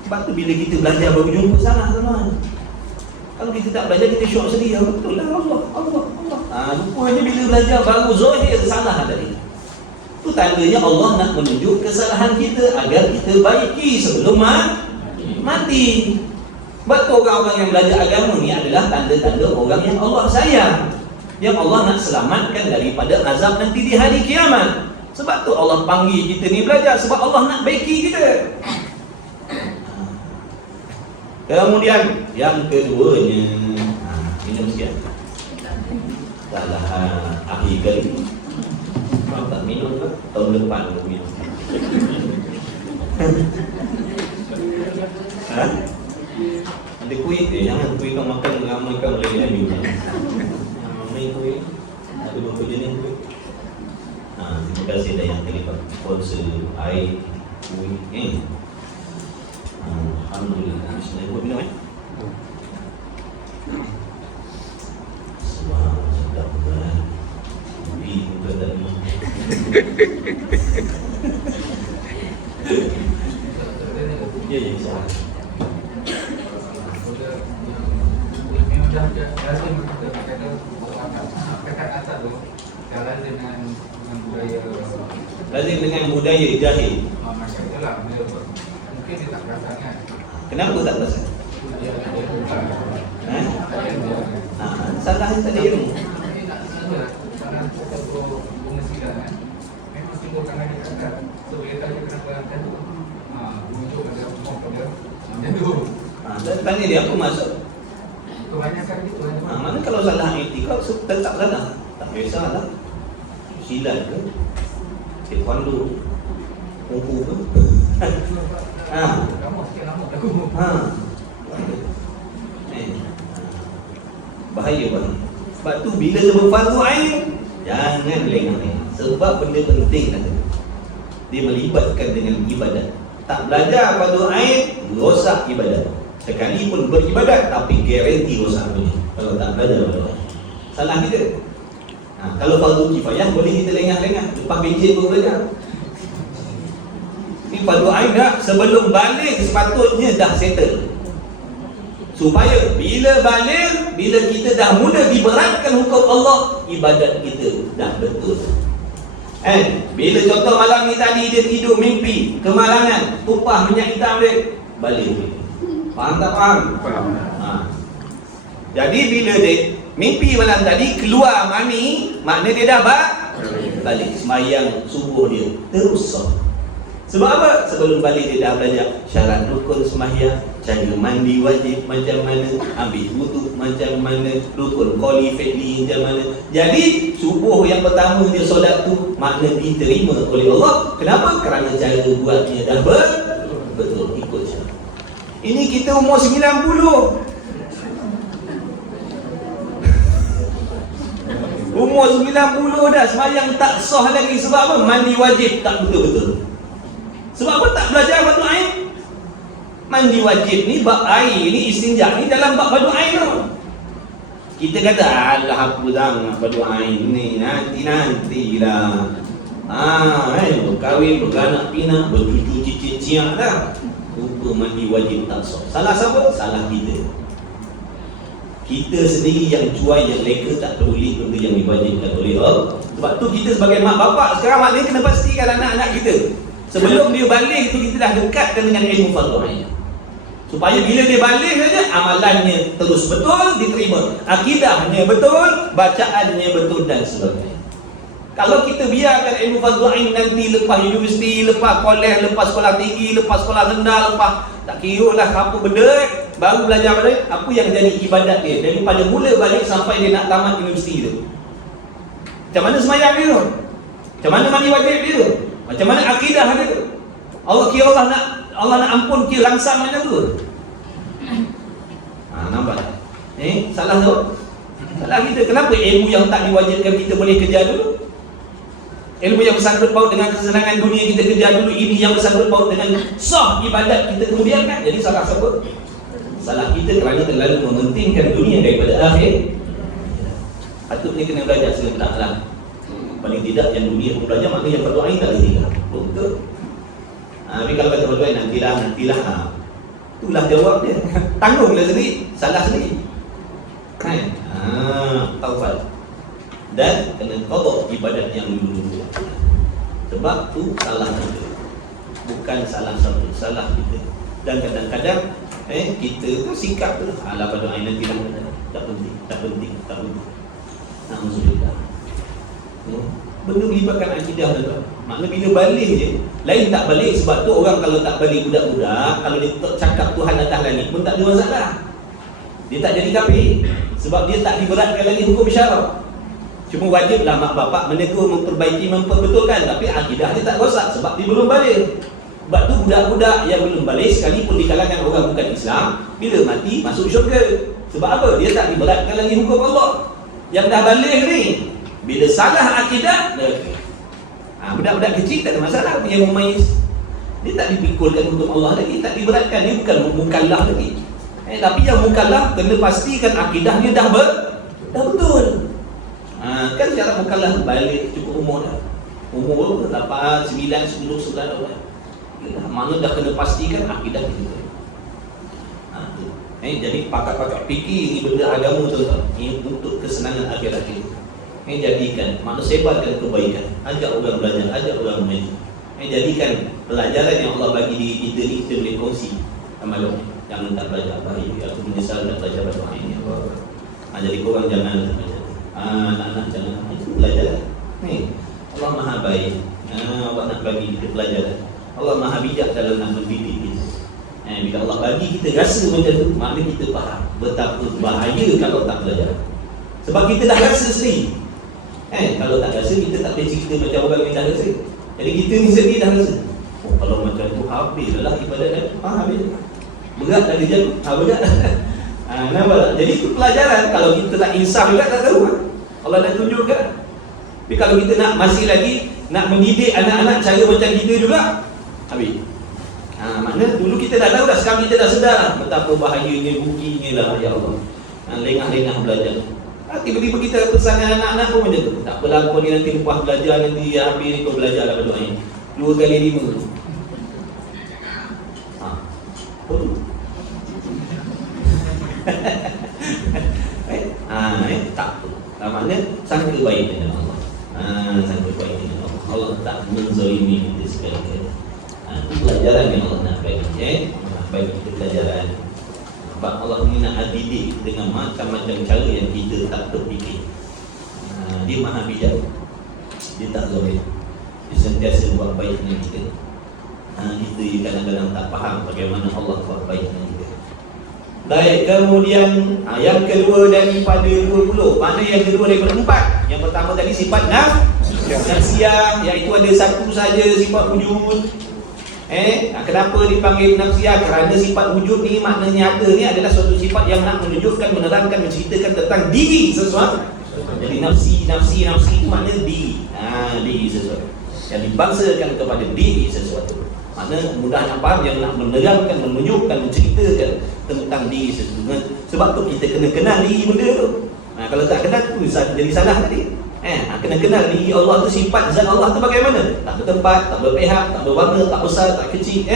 Sebab tu bila kita belajar baru jumpa salah teman. Kalau kita tak belajar kita syok sendiri. Betul lah Allah. Rupanya bila belajar baru zahir salah tadi. Itu tandanya Allah nak menunjuk kesalahan kita agar kita baiki sebelum mati. Sebab tu orang-orang yang belajar agama ni adalah tanda-tanda orang yang Allah sayang, yang Allah nak selamatkan daripada azab nanti di hari kiamat. Sebab tu Allah panggil kita ni belajar, sebab Allah nak baiki kita. Kemudian yang keduanya, minum sikit. Salah akhir kali. Kalau tak minum ke? Tahun depan aku minum. Ada kuih ke? Jangan kuih kau makan ramaikan oleh Nabi. Ramai kuih. Ada berapa jenis kuih? Terima kasih dah yang terlibat sponsor air kuih. Alhamdulillah. Bismillah. Buat minum sedap benar. Kopi juga tak minum. Ya, salah. Lazim dengan budaya jahil. Mungkin dia tak perasan. Kenapa tak perasan? Salah tadi ilmu. Tanya dia apa maksud? Mana kalau salah etika tetap salah. Tak kisahlah. Silat ke? Taekwondo, kungfu ke? Bahaya banget. Sebab tu bila sebut fardu ain, jangan lengah. Sebab benda penting kata. Dia melibatkan dengan ibadat. Tak belajar fardu ain, rosak ibadat. Sekalipun beribadat tapi garanti rosak punya. Kalau tak belajar fardu ain. Salah kita. Kalau fardu kifayah boleh kita lengah-lengah, lepas bencin pun belajar. Ini fardu ain dah sebelum balik sepatutnya dah settle. Supaya bila balik, bila kita dah mula diberatkan hukum Allah, ibadat kita dah betul. Bila contoh malam ni tadi dia tidur mimpi kemalangan, tumpah minyak hitam dia, balik. Faham tak faham? Faham. Jadi bila dia mimpi malam tadi keluar mani, makna dia dah balik. Semayang subuh dia terus sah. Sebab apa? Sebelum balik dia dah belajar syarat rukun semayang, cara mandi wajib macam mana, ambil wudu macam mana, rukun qoli fi'li macam mana. Jadi subuh yang pertama dia solat tu makna diterima oleh Allah. Kenapa? Kerana cara buatnya dah betul, ikut syarat. Ini kita umur 90. Umur 90 dah semayang tak sah lagi. Sebab apa? Mandi wajib tak betul-betul. Sebab apa tak belajar fardu ain? Mandi wajib ni, bab air ni, istinja ni dalam bab fardu ain tu. Kita kata alah apa dah fardu ain ni, nanti-nantilah. Berkahwin, beranak pinak, bercucu cicit ciak dah. Lupa mandi wajib tak sah. Salah siapa? Salah kita. Kita sendiri yang cuai, yang leka, tak peduli benda yang diwajibkan oleh Allah. Sebab tu kita sebagai mak bapak sekarang maknanya kena pastikan anak-anak kita sebelum dia balik tu kita dah dekatkan dengan ilmu fardu ain. Supaya bila dia balik saja amalannya terus betul diterima, akidahnya betul, bacaannya betul dan sebagainya. Kalau kita biarkan ilmu fardu ain nanti lepas universiti, lepas kolej, lepas sekolah tinggi, lepas sekolah rendah, lepas tak kira lah apa benda, baru belajar balik, apa yang jadi ibadat dia daripada mula balik sampai dia nak tamat universiti tu. Macam mana semayang dia tu? Macam mana mandi wajib dia tu? Macam mana akidah dia tu? Allah kira Allah nak ampun kira langsam macam tu. Nampak tak? Salah tu? Salah kita. Kenapa ilmu yang tak diwajibkan kita boleh kejar dulu? Ilmu yang bersangkut paut dengan kesenangan dunia kita kejar dulu. Ini yang bersangkut paut dengan sah ibadat kita kemudian kan? Jadi salah siapa? Salah kita kerana terlalu mementingkan dunia daripada akhir. Patutnya kena belajar sebenarlah. Paling tidak yang dunia pun belajar, maknanya yang berdoa tak boleh tinggal. Betul. Tapi kalau kata berdoa nantilah. Itulah jawab dia. Tanggunglah sendiri, salah sendiri. Kan? Taufat. Dan kena qada ibadat yang dulu. Sebab tu salah kita. Bukan salah satu, salah kita. Dan kadang-kadang kita tu sikap tu ala berdoa nantilah. Tak penting. Alhamdulillah. Benda melibatkan akidah tu. Makna bila balik je, lain tak balik. Sebab tu orang kalau tak balik budak-budak, kalau dia cakap Tuhan atas langit pun tak ada masalah. Dia tak jadi kafir. Sebab dia tak diberatkan lagi hukum syarak. Cuma wajiblah mak bapak menegur, memperbaiki, memperbetulkan. Tapi akidah dia tak rosak sebab dia belum balik. Sebab tu budak-budak yang belum balik, sekalipun di kalangan orang bukan Islam, bila mati masuk syurga. Sebab apa? Dia tak diberatkan lagi hukum Allah. Yang dah balik ni, bila salah akidah, budak-budak kecil tak ada masalah. Yang memayis, dia tak dipikulkan hukum Allah lagi, tak diberatkan. Dia bukan mukallaf lagi. Tapi yang mukallaf kena pastikan akidahnya dah betul. Kan cara mukallaf balik cukup umur dah. Umur 8, 9, 10, 11 tahun. Mana dah kena pastikan akidah kita. Jadi pakar-pakar fikir ni benda agama tu ini untuk kesenangan akhirat kita. Jadikan, makna sebarkan kebaikan. Ajak orang belajar, ajak orang mengaji. Jadikan pelajaran yang Allah bagi di kita ni kita boleh kongsi sama orang. Jangan tak belajar baik, aku menyesal tak belajar pada hari ini. Jadi korang jangan belajar. Anak-anak jangan itu belajar. Allah Maha baik. Allah nak bagi kita pelajaran. Allah Maha bijak dalam nak mendidik kita. Bila Allah bagi kita rasa macam tu, maknanya kita faham betapa bahaya kalau tak belajar. Sebab kita dah rasa sendiri. Kalau tak rasa, kita tak boleh cerita macam orang yang dah rasa. Jadi kita ni sendiri dah rasa. Kalau macam tu habislah ibadat kan? Habis. Berat dah dia jatuh. Berat. Nampak tak? Jadi itu pelajaran. Kalau kita tak insaf juga tak tahu. Allah dah tunjukkan. Tapi kalau kita nak masih lagi nak mendidik anak-anak cara macam kita juga, habis. Maknanya dulu kita dah tahu dah, sekarang kita dah sedar betapa bahayanya, ruginya lah ya Allah. Lengah-lengah belajar. Tiba-tiba kita pesan anak-anak pun macam tu. Tak apalah kau ni nanti lepas belajar, nanti habis ni kau belajar lah berdoa ini 2 kali 5. Tak apa. Maknanya sangka baik dengan Allah. Sangka baik dengan Allah. Allah tak menzalimi kita sekali-kali. Itu pelajaran yang Allah nak bagi. Bagi kita pelajaran. Sebab Allah ni nak didik dengan macam-macam cara yang kita tak terfikir. Dia Maha bijak. Dia tak zalim. Dia sentiasa buat baik dengan kita. Kita kadang-kadang tak faham bagaimana Allah buat baik dengan kita. Baik, kemudian yang kedua daripada 20. Mana yang kedua daripada 4? Yang pertama tadi sifat nafsiyah, iaitu ada satu saja sifat wujud. Kenapa dipanggil nafsiyah? Kerana sifat wujud ni makna nyata ni adalah suatu sifat yang nak menunjukkan, menerangkan, menceritakan tentang diri sesuatu. Jadi nafsi itu makna diri. Diri sesuatu yang dibangsakan kepada diri sesuatu. Makna mudah nak faham, yang nak menerangkan, menunjukkan, menceritakan tentang diri sesuatu. Sebab tu kita kena kenal diri benda tu. Kalau tak kenal tu jadi salah tadi. Kena kenal diri Allah tu, sifat zat Allah tu bagaimana? Tak bertempat, tak berpihak, tak berwarna, tak besar, tak kecil.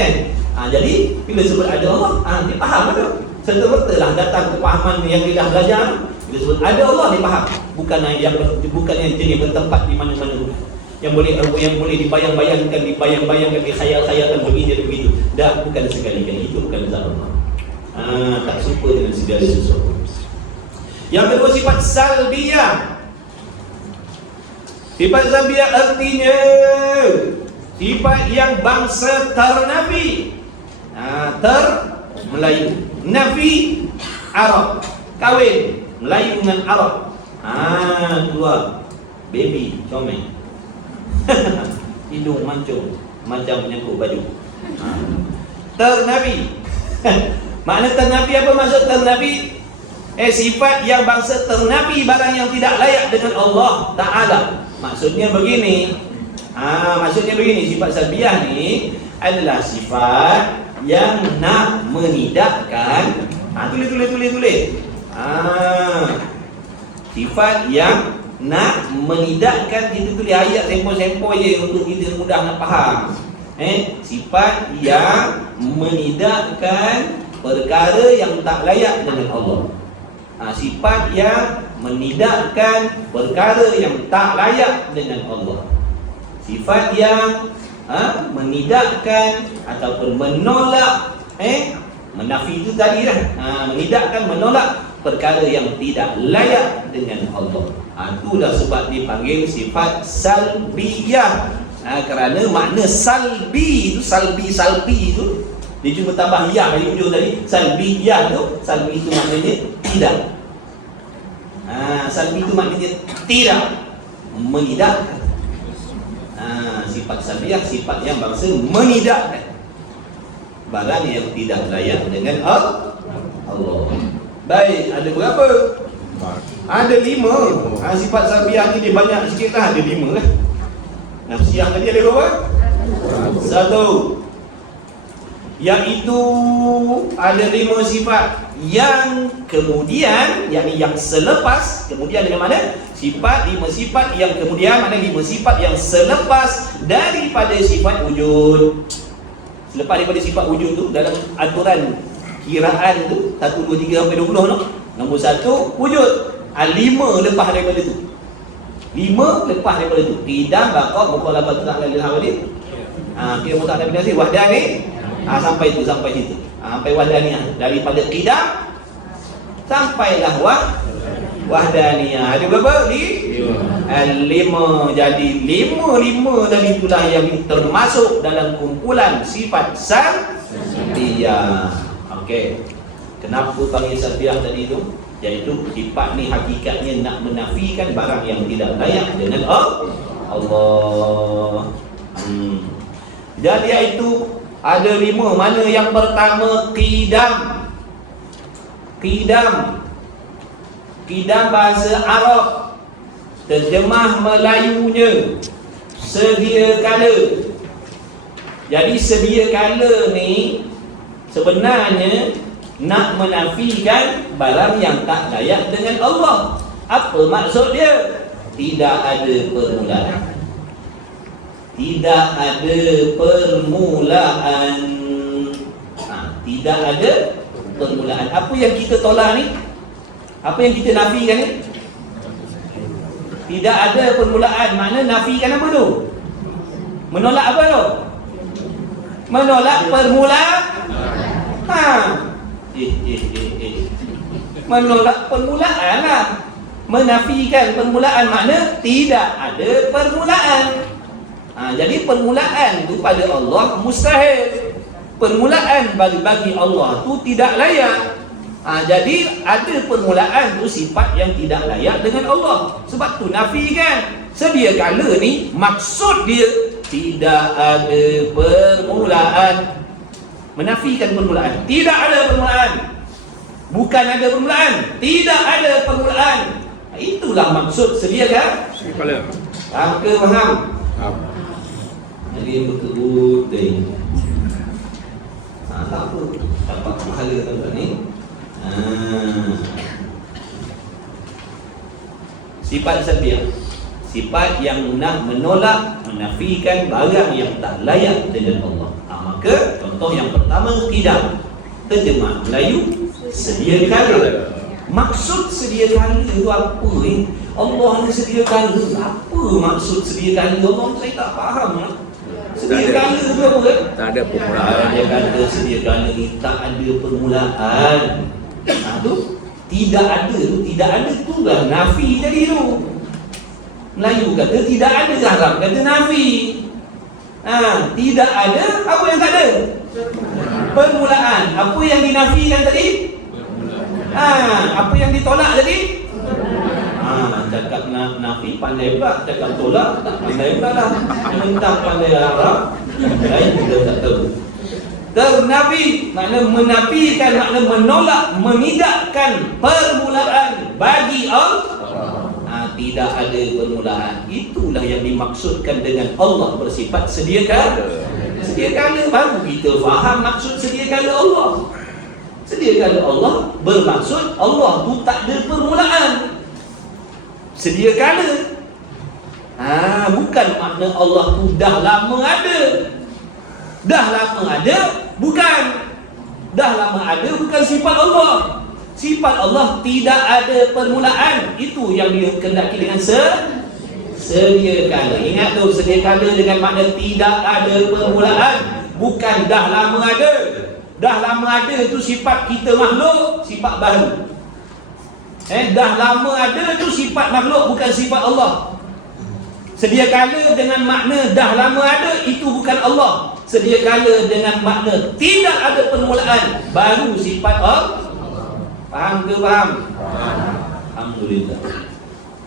Jadi bila sebut ada Allah, dia faham tu. Serta-merta lah datang kepahaman yang dia dah belajar. Bila sebut ada Allah, dia faham. Bukan yang jenis bertempat di mana-mana. Yang boleh dibayang-bayangkan, dikhayal-khayalkan begini dan begitu. Dah bukan sekali-kali, itu bukan zat Allah. Tak serupa dengan segala sesuatu. Yang kedua sifat salbiyah. Sifat salbiyah artinya sifat yang bangsa ternafi. Melayu, nafi Arab, kahwin Melayu dengan Arab. Keluar baby comel. Hidung mancung macam menyangkut baju. Ternafi. Makna ternafi apa maksud ternafi? Sifat yang bangsa ternafi barang yang tidak layak dengan Allah Ta'ala. Maksudnya begini. Sifat salbiyah ni adalah sifat yang nak menidakkan. Tulis. Sifat yang nak menidakkan, kita tulis ayat sempoi-sempoi je untuk kita mudah nak faham. Sifat yang menidakkan perkara yang tak layak dengan Allah. Sifat yang menidakkan perkara yang tak layak dengan Allah. Sifat yang menidakkan ataupun menolak, menafi itu tadi lah, menidakkan, menolak perkara yang tidak layak dengan Allah. Itulah sebab dipanggil sifat salbiyah. Kerana makna salbi itu, salbi itu dia cuma tambah ya bagi hujung tadi. Salbiyah tu, salbi itu maknanya tidak. Salbi itu maknanya tidak menidakkan. Sifat salbiyah sifat yang bangsa menidakkan barang yang tidak layak dengan Allah. Baik, ada berapa? Ada 5. Sifat salbiyah ni dia banyak sikit lah, ada 5 lah. Nafsiyah tadi ada berapa? 1. Iaitu ada 5 sifat yang kemudian, yakni yang selepas, kemudian dengan mana? Sifat 5 sifat yang kemudian, mana 5 sifat yang selepas daripada sifat wujud. Selepas daripada sifat wujud tu, dalam aturan kiraan tu 1, 2, 3 sampai 20 tu, nombor 1 wujud. 5 lepas daripada tu. 5 lepas daripada tu. Qidam, baqa, mukhalafat, ta'lil hawali. Kira mutak dan binasi wahdah ni. Sampai situ. Sampai wahdaniyah. Daripada qidam sampailah wahdaniyah. Ada berapa? 5. Jadi 5 tadi itulah yang termasuk dalam kumpulan sifat salbiyah. Okey. Kenapa panggil salbiyah tadi itu? Iaitu sifat ni hakikatnya nak menafikan barang yang tidak layak dengan Allah. Jadi iaitu ada 5. Mana yang pertama? Qidam. Qidam bahasa Arab, terjemah Melayunya sedia kala. Jadi sedia kala ni sebenarnya nak menafikan barang yang tak layak dengan Allah. Apa maksud dia? Tidak ada permulaan. Tidak ada permulaan. Tidak ada permulaan. Apa yang kita tolak ni? Apa yang kita nafikan ni? Tidak ada permulaan. Mana nafikan apa tu? Menolak apa tu? Menolak permulaan. Menolak permulaan lah. Menafikan permulaan makna tidak ada permulaan. Jadi permulaan tu pada Allah mustahil. Permulaan bagi Allah tu tidak layak. Jadi ada permulaan tu sifat yang tidak layak dengan Allah. Sebab tu nafikan. Sedia kala ni maksud dia tidak ada permulaan. Menafikan permulaan. Tidak ada permulaan. Bukan ada permulaan. Tidak ada permulaan. Itulah maksud sedia kan? Angka faham? Jadi betul-betul. Tak apa. Dapat pahala tuan-tuan ni. Sifat salbiyah, sifat yang nak menolak, menafikan barang yang tak layak dengan Allah. Maka contoh yang pertama qidam. Terjemah Melayu sedia kala. Maksud sedia kala itu apa? Allah ni sedia kala. Apa maksud sedia kala? Allah saya tak faham lah. Sedia kala itu apa kan? Tak ada permulaan. Dia kata sedia kala ni tak ada permulaan. Tu tidak ada tu, tidak ada tu lah nafi tadi tu. Melayu kata tidak ada, Arab kata nafi. Tidak ada, apa yang tak ada? Permulaan. Apa yang dinafikan tadi? Apa yang ditolak tadi? Cakap nafi pandai pula, cakap tolak tak pandai pula lah. Mentang pandai Arab, lain kita tak tahu. Ternafi makna menafikan, makna menolak, menidakkan permulaan bagi Allah. Tidak ada permulaan. Itulah yang dimaksudkan dengan Allah bersifat sedia kala. Sedia kala baru kita faham maksud sedia kala Allah. Sedia kala Allah bermaksud Allah tu tak ada permulaan. Sedia kala. Bukan makna Allah tu dah lama ada. Dah lama ada, bukan. Dah lama ada bukan sifat Allah. Sifat Allah tidak ada permulaan. Itu yang dikehendaki dengan sedia kala. Ingat tu, sedia kala dengan makna tidak ada permulaan, bukan dah lama ada. Dah lama ada tu sifat kita makhluk, sifat baru. Dah lama ada tu sifat makhluk, bukan sifat Allah. Sedia kala dengan makna dah lama ada, itu bukan Allah. Sedia kala dengan makna tidak ada permulaan, baru sifat Allah. Faham ke faham? Alhamdulillah.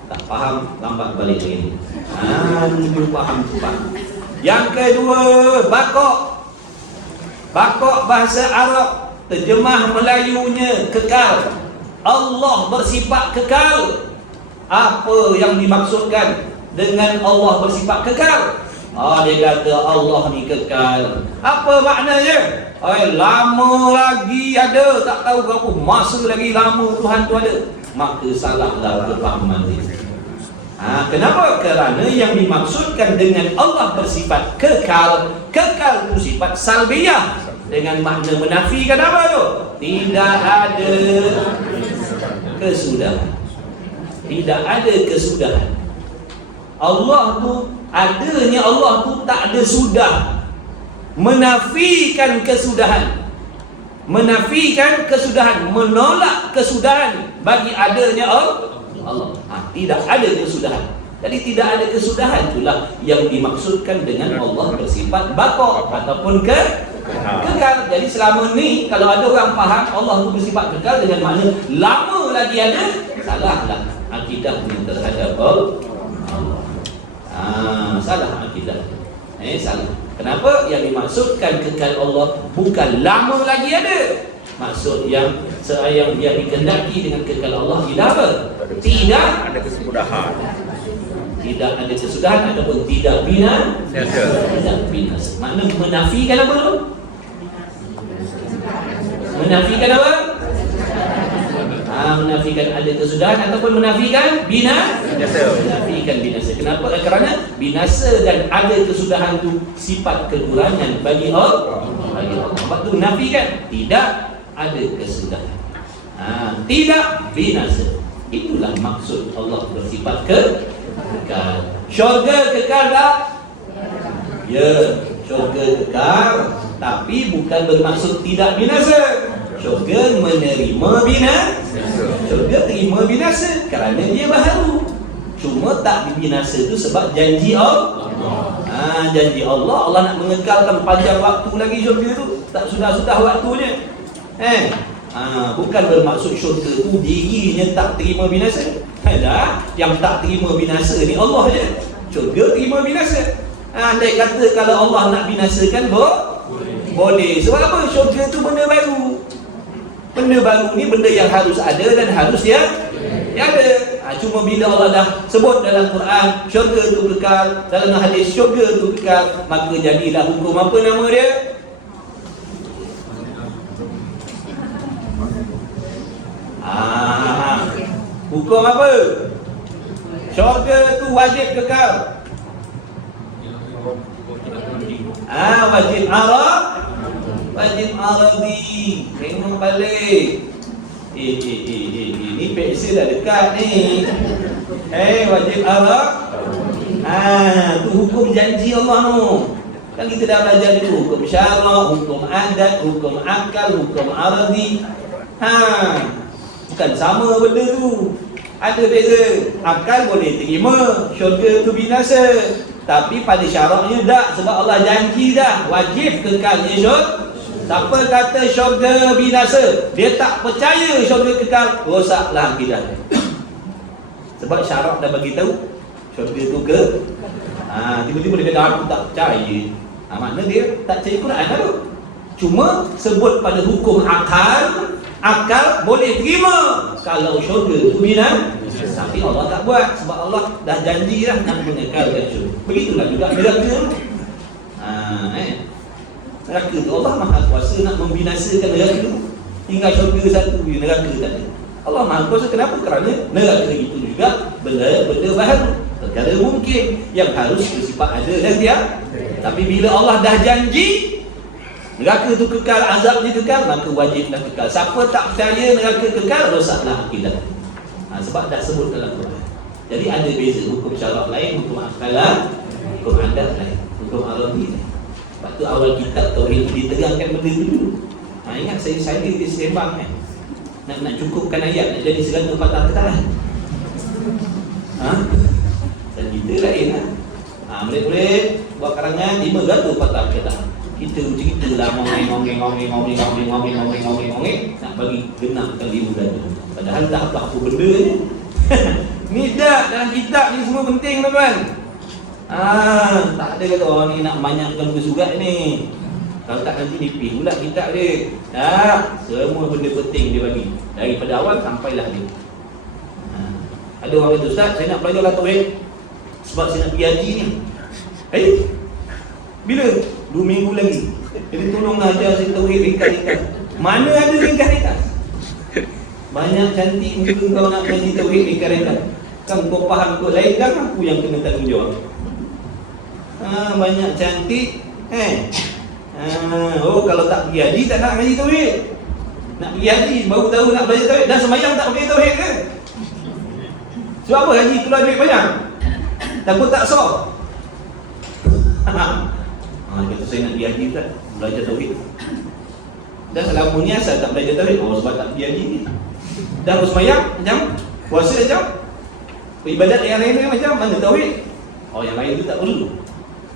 Tak faham, lambat balik lagi. Ini faham cepat. Yang kedua, bakok. Bakok bahasa Arab, terjemah Melayunya kekal. Allah bersifat kekal. Apa yang dimaksudkan dengan Allah bersifat kekal? Dia kata Allah ni kekal. Apa maknanya? Lama lagi ada, tak tahu berapa masa lagi lama Tuhan tu ada. Maka salahlah kefahaman dia. Kenapa? Kerana yang dimaksudkan dengan Allah bersifat kekal, kekal itu sifat salbiyah, dengan makna menafikan apa tu? Tidak ada kesudahan. Tidak ada kesudahan. Allah tu, adanya Allah tu tak ada sudah. Menafikan kesudahan. Menafikan kesudahan, menolak kesudahan bagi adanya Allah. Tidak ada kesudahan. Jadi tidak ada kesudahan, itulah yang dimaksudkan dengan Allah bersifat baqo ataupun kekal. Jadi selama ni kalau ada orang faham Allah itu bersifat kekal dengan makna lama lagi ada, salahlah akidahnya terhadap Allah. Salah akidah. Salah. Kenapa? Yang dimaksudkan kekal Allah bukan lama lagi ada. Maksud yang dikehendaki dengan kekal Allah tidak apa? Tidak ada kesudahan. Tidak ada kesudahan ataupun tidak binasa. Tidak binasa. Makna menafikan apa tu? Menafikan apa? Menafikan ada kesudahan ataupun menafikan binasa. Menafikan binasa. Kenapa? Kerana binasa dan ada kesudahan itu sifat kekurangan bagi Allah. Sebab tu menafikan tidak ada kesudahan. Tidak binasa. Itulah maksud Allah bersifat kekal. Syurga kekal tak? Ya, syurga kekal, tapi bukan bermaksud tidak binasa. Syurga menerima binasa. Syurga terima binasa kerana dia baharu. Cuma tak dibinasa itu sebab janji Allah. Janji Allah nak mengekalkan panjang waktu lagi syurga itu. Tak sudah-sudah waktunya. Bukan bermaksud syurga itu dirinya tak terima binasa. Yang tak terima binasa ni Allah je. Syurga terima binasa. Andai kata kalau Allah nak binasakan boleh. Sebab apa? Syurga tu benda baru. Benda baru ni benda yang harus ada dan harus dia ada. Cuma bila Allah dah sebut dalam Quran syurga tu kekal, dalam hadis syurga tu kekal, maka jadilah hukum apa nama dia? Hukum apa? Syurga tu wajib kekal. Wajib Arab, wajib Arabi. Tengok balik. Ni pensel dah dekat ni. Wajib Arab. Tu hukum janji Allah tu. Kan kita dah belajar itu hukum syarak, hukum adat, hukum akal, hukum Arabi. Bukan sama benda tu. Ada beza. Akal boleh terima syurga tu binasa, tapi pada syaratnya tak, sebab Allah janji dah wajib kekalnya syurga. Siapa kata syurga binasa, dia tak percaya syurga kekal, rosaklah akidah. Sebab syarat dah bagi tahu syurga tu ke. Tiba-tiba dia kata aku tak percaya. Makna dia tak percaya Quran tu. Cuma sebut pada hukum akal, akal boleh terima kalau syurga tu binasa. Tapi Allah tak buat, sebab Allah dah janji dah nak mengekalkan syurga. Begitulah juga neraka. Neraka tu Allah Maha Kuasa nak membinasakan neraka tu. Tinggal syurga satu, neraka tak ada. Allah Maha Kuasa, kenapa? Kerana neraka itu juga benda baharu, perkara mungkin yang harus bersifat ada dan tiada. Tapi bila Allah dah janji neraka tu kekal, azabnya kekal, maka wajiblah kekal. Siapa tak percaya neraka kekal, rosaklah akidah. Sebab dah sebut dalam Quran. Jadi ada beza, hukum syarak lain, hukum akal lain, hukum adat lain, hukum arabi lain. Sebab tu awal kitab tauhid diterangkan benda tu dulu. Ingat saya dia sembang kan, nak cukupkan ayat, nak jadi segala patah kata. Dan kita lain lah. Murid-murid buat karangan 500 patah kata. Kita cerita lah ngomong nak bagi genapkan 500. Padahal tak apa benda ni. Ni dah dalam kitab ni semua penting tuan-tuan. Tak ada kata orang ni nak banyakkan bersurat ni. Kalau tak nanti nipis pula kitab dia. Semua benda penting dia bagi daripada awal sampailah dia. Ada orang kata, Ustaz, saya nak belajar tauhid sebab saya nak pergi haji ni. Bila? 2 minggu lagi. Jadi tolong ajar saya tauhid ringkas-ringkas. Mana ada ringkas-ringkas? Banyak cantik muka kau nak ngaji tauhid ringkas-ringkas. Kan kau faham kau lain, kan aku yang kena tanggungjawab. Banyak cantik. Kalau tak pergi haji tak nak ngaji tauhid. Nak pergi haji baru tahu nak belajar tauhid. Dah sembahyang tak pakai tauhid ke? Sebab apa haji keluar duit banyak? Takut tak sah. Kata saya nak pergi haji Ustaz, belajar tauhid. Dah selama ni asal tak belajar tauhid, sebab tak pergi haji ni. Dah bersembahyang macam, puasa macam, ibadat yang lain macam, mana tauhid? Yang lain tu tak perlu.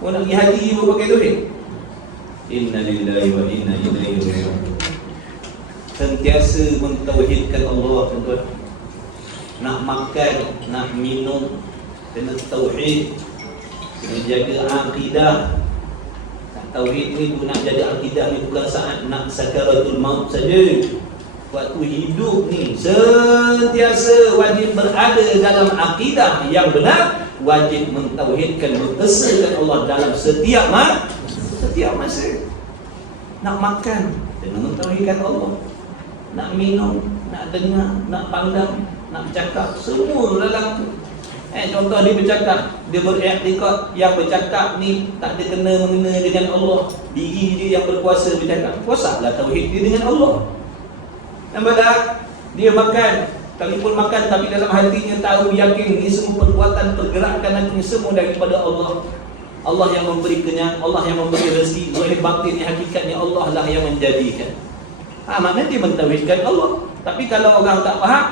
Nak pergi haji baru pakai tauhid. Inna lillahi wa inna ilaihi raji'un. Sentiasa mentauhidkan Allah, tuan-tuan. Nak makan, nak minum, kena tauhid. Kena jaga akidah. Tauhid ni nak jaga akidah ni bukan saat nak sakaratul maut saja. Waktu hidup ni sentiasa wajib berada dalam akidah yang benar, wajib mentauhidkan, mengesahkan Allah dalam setiap masa. Nak makan, kena mentauhidkan Allah. Nak minum, nak dengar, nak pandang, nak bercakap, semua dalam tu. Contoh dia bercakap, dia beriktikad yang bercakap ni tak ada kena-mengena dengan Allah. Diri dia yang berkuasa bercakap. Kuasalah tauhid dia dengan Allah. Nampak tak? Dia makan, sekalipun makan tapi dalam hatinya tahu, yakin ni semua perbuatan pergerakan hatinya semua daripada Allah. Allah yang memberi kenyang, Allah yang memberi rezeki, zahir batinnya hakikatnya Allah lah yang menjadikan. Maknanya dia mentauhidkan Allah. Tapi kalau orang tak faham,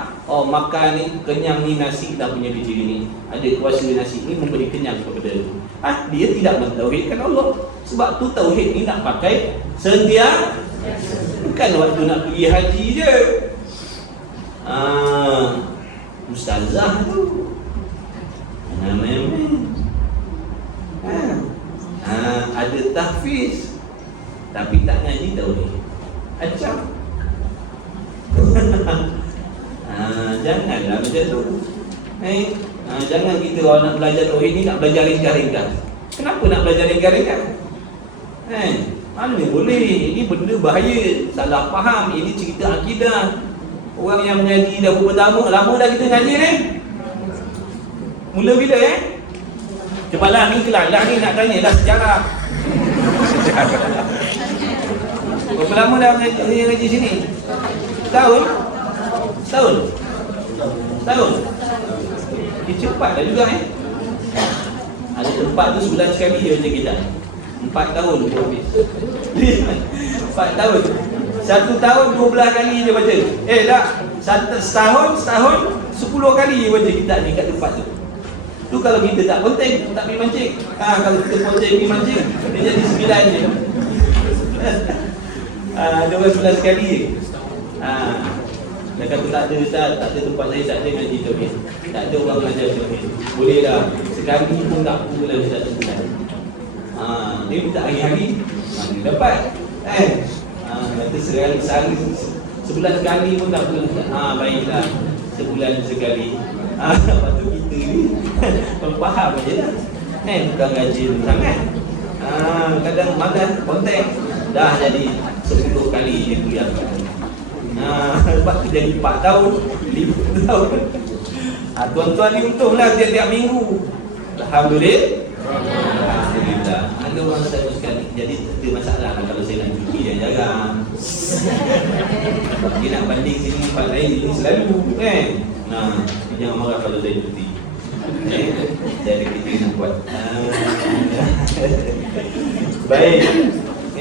makan ni, kenyang ni, nasi dah punya biji ni, ada kuasa nasi ni memberi kenyang kepada dia. Dia tidak mentauhidkan Allah. Sebab tu tauhid ni nak pakai sentiasa. Bukan waktu nak pergi haji je. Ustazah tu ada tahfiz tapi tak ngaji tauhid. Acam. Janganlah macam tu. Jangan kita orang nak belajar tauhid ni nak belajar ringkas-ringkas. Kenapa nak belajar ringkas-ringkas? Mana boleh? Ini benda bahaya, salah faham. Ini cerita akidah. Orang yang mengaji dah berapa lama dah kita ngaji ni? Mula bila Cepat ni kelas lah ni nak tanya dah sejarah. Berapa lama dah ngaji sini? Setahun? Cepat dah juga Ada tempat tu sebulan sekali je macam kita. 4 tahun pun habis. 4 tahun. 1 tahun 12 kali je baca. Tak. setahun 10 kali wajib kita ni kat tempat tu. Tu kalau kita tak ponteng, tak pergi mancing. Kalau kita ponteng pergi mancing, dia jadi 9 je. Ada orang 11 kali je. Dia kata tak ada Ustaz, tak ada tempat lain, tak ada ngaji tauhid. Tak ada orang mengajar tauhid. Boleh lah, sekali pun tak apalah Ustaz sebulan. Dia minta hari-hari, dia dapat. Kata sehari, sebulan sekali pun tak apalah Ustaz. Baiklah, sebulan sekali. Lepas tu kita ni faham je lah. Bukan rajin sangat. Kadang malas, konten. Dah jadi 10 kali dia kuliahkan. Lepas tu jadi 4 tahun, 5 tahun. Tuan-tuan ni untunglah tiap-tiap minggu. Alhamdulillah. Alhamdulillah. Ada orang saya sekali. Jadi ada masalah kalau saya nak cuti yang jarang. Dia nak banding sini tempat lain ini selalu kan. Jangan marah kalau saya cuti. Jadi kita nak buat. Baik.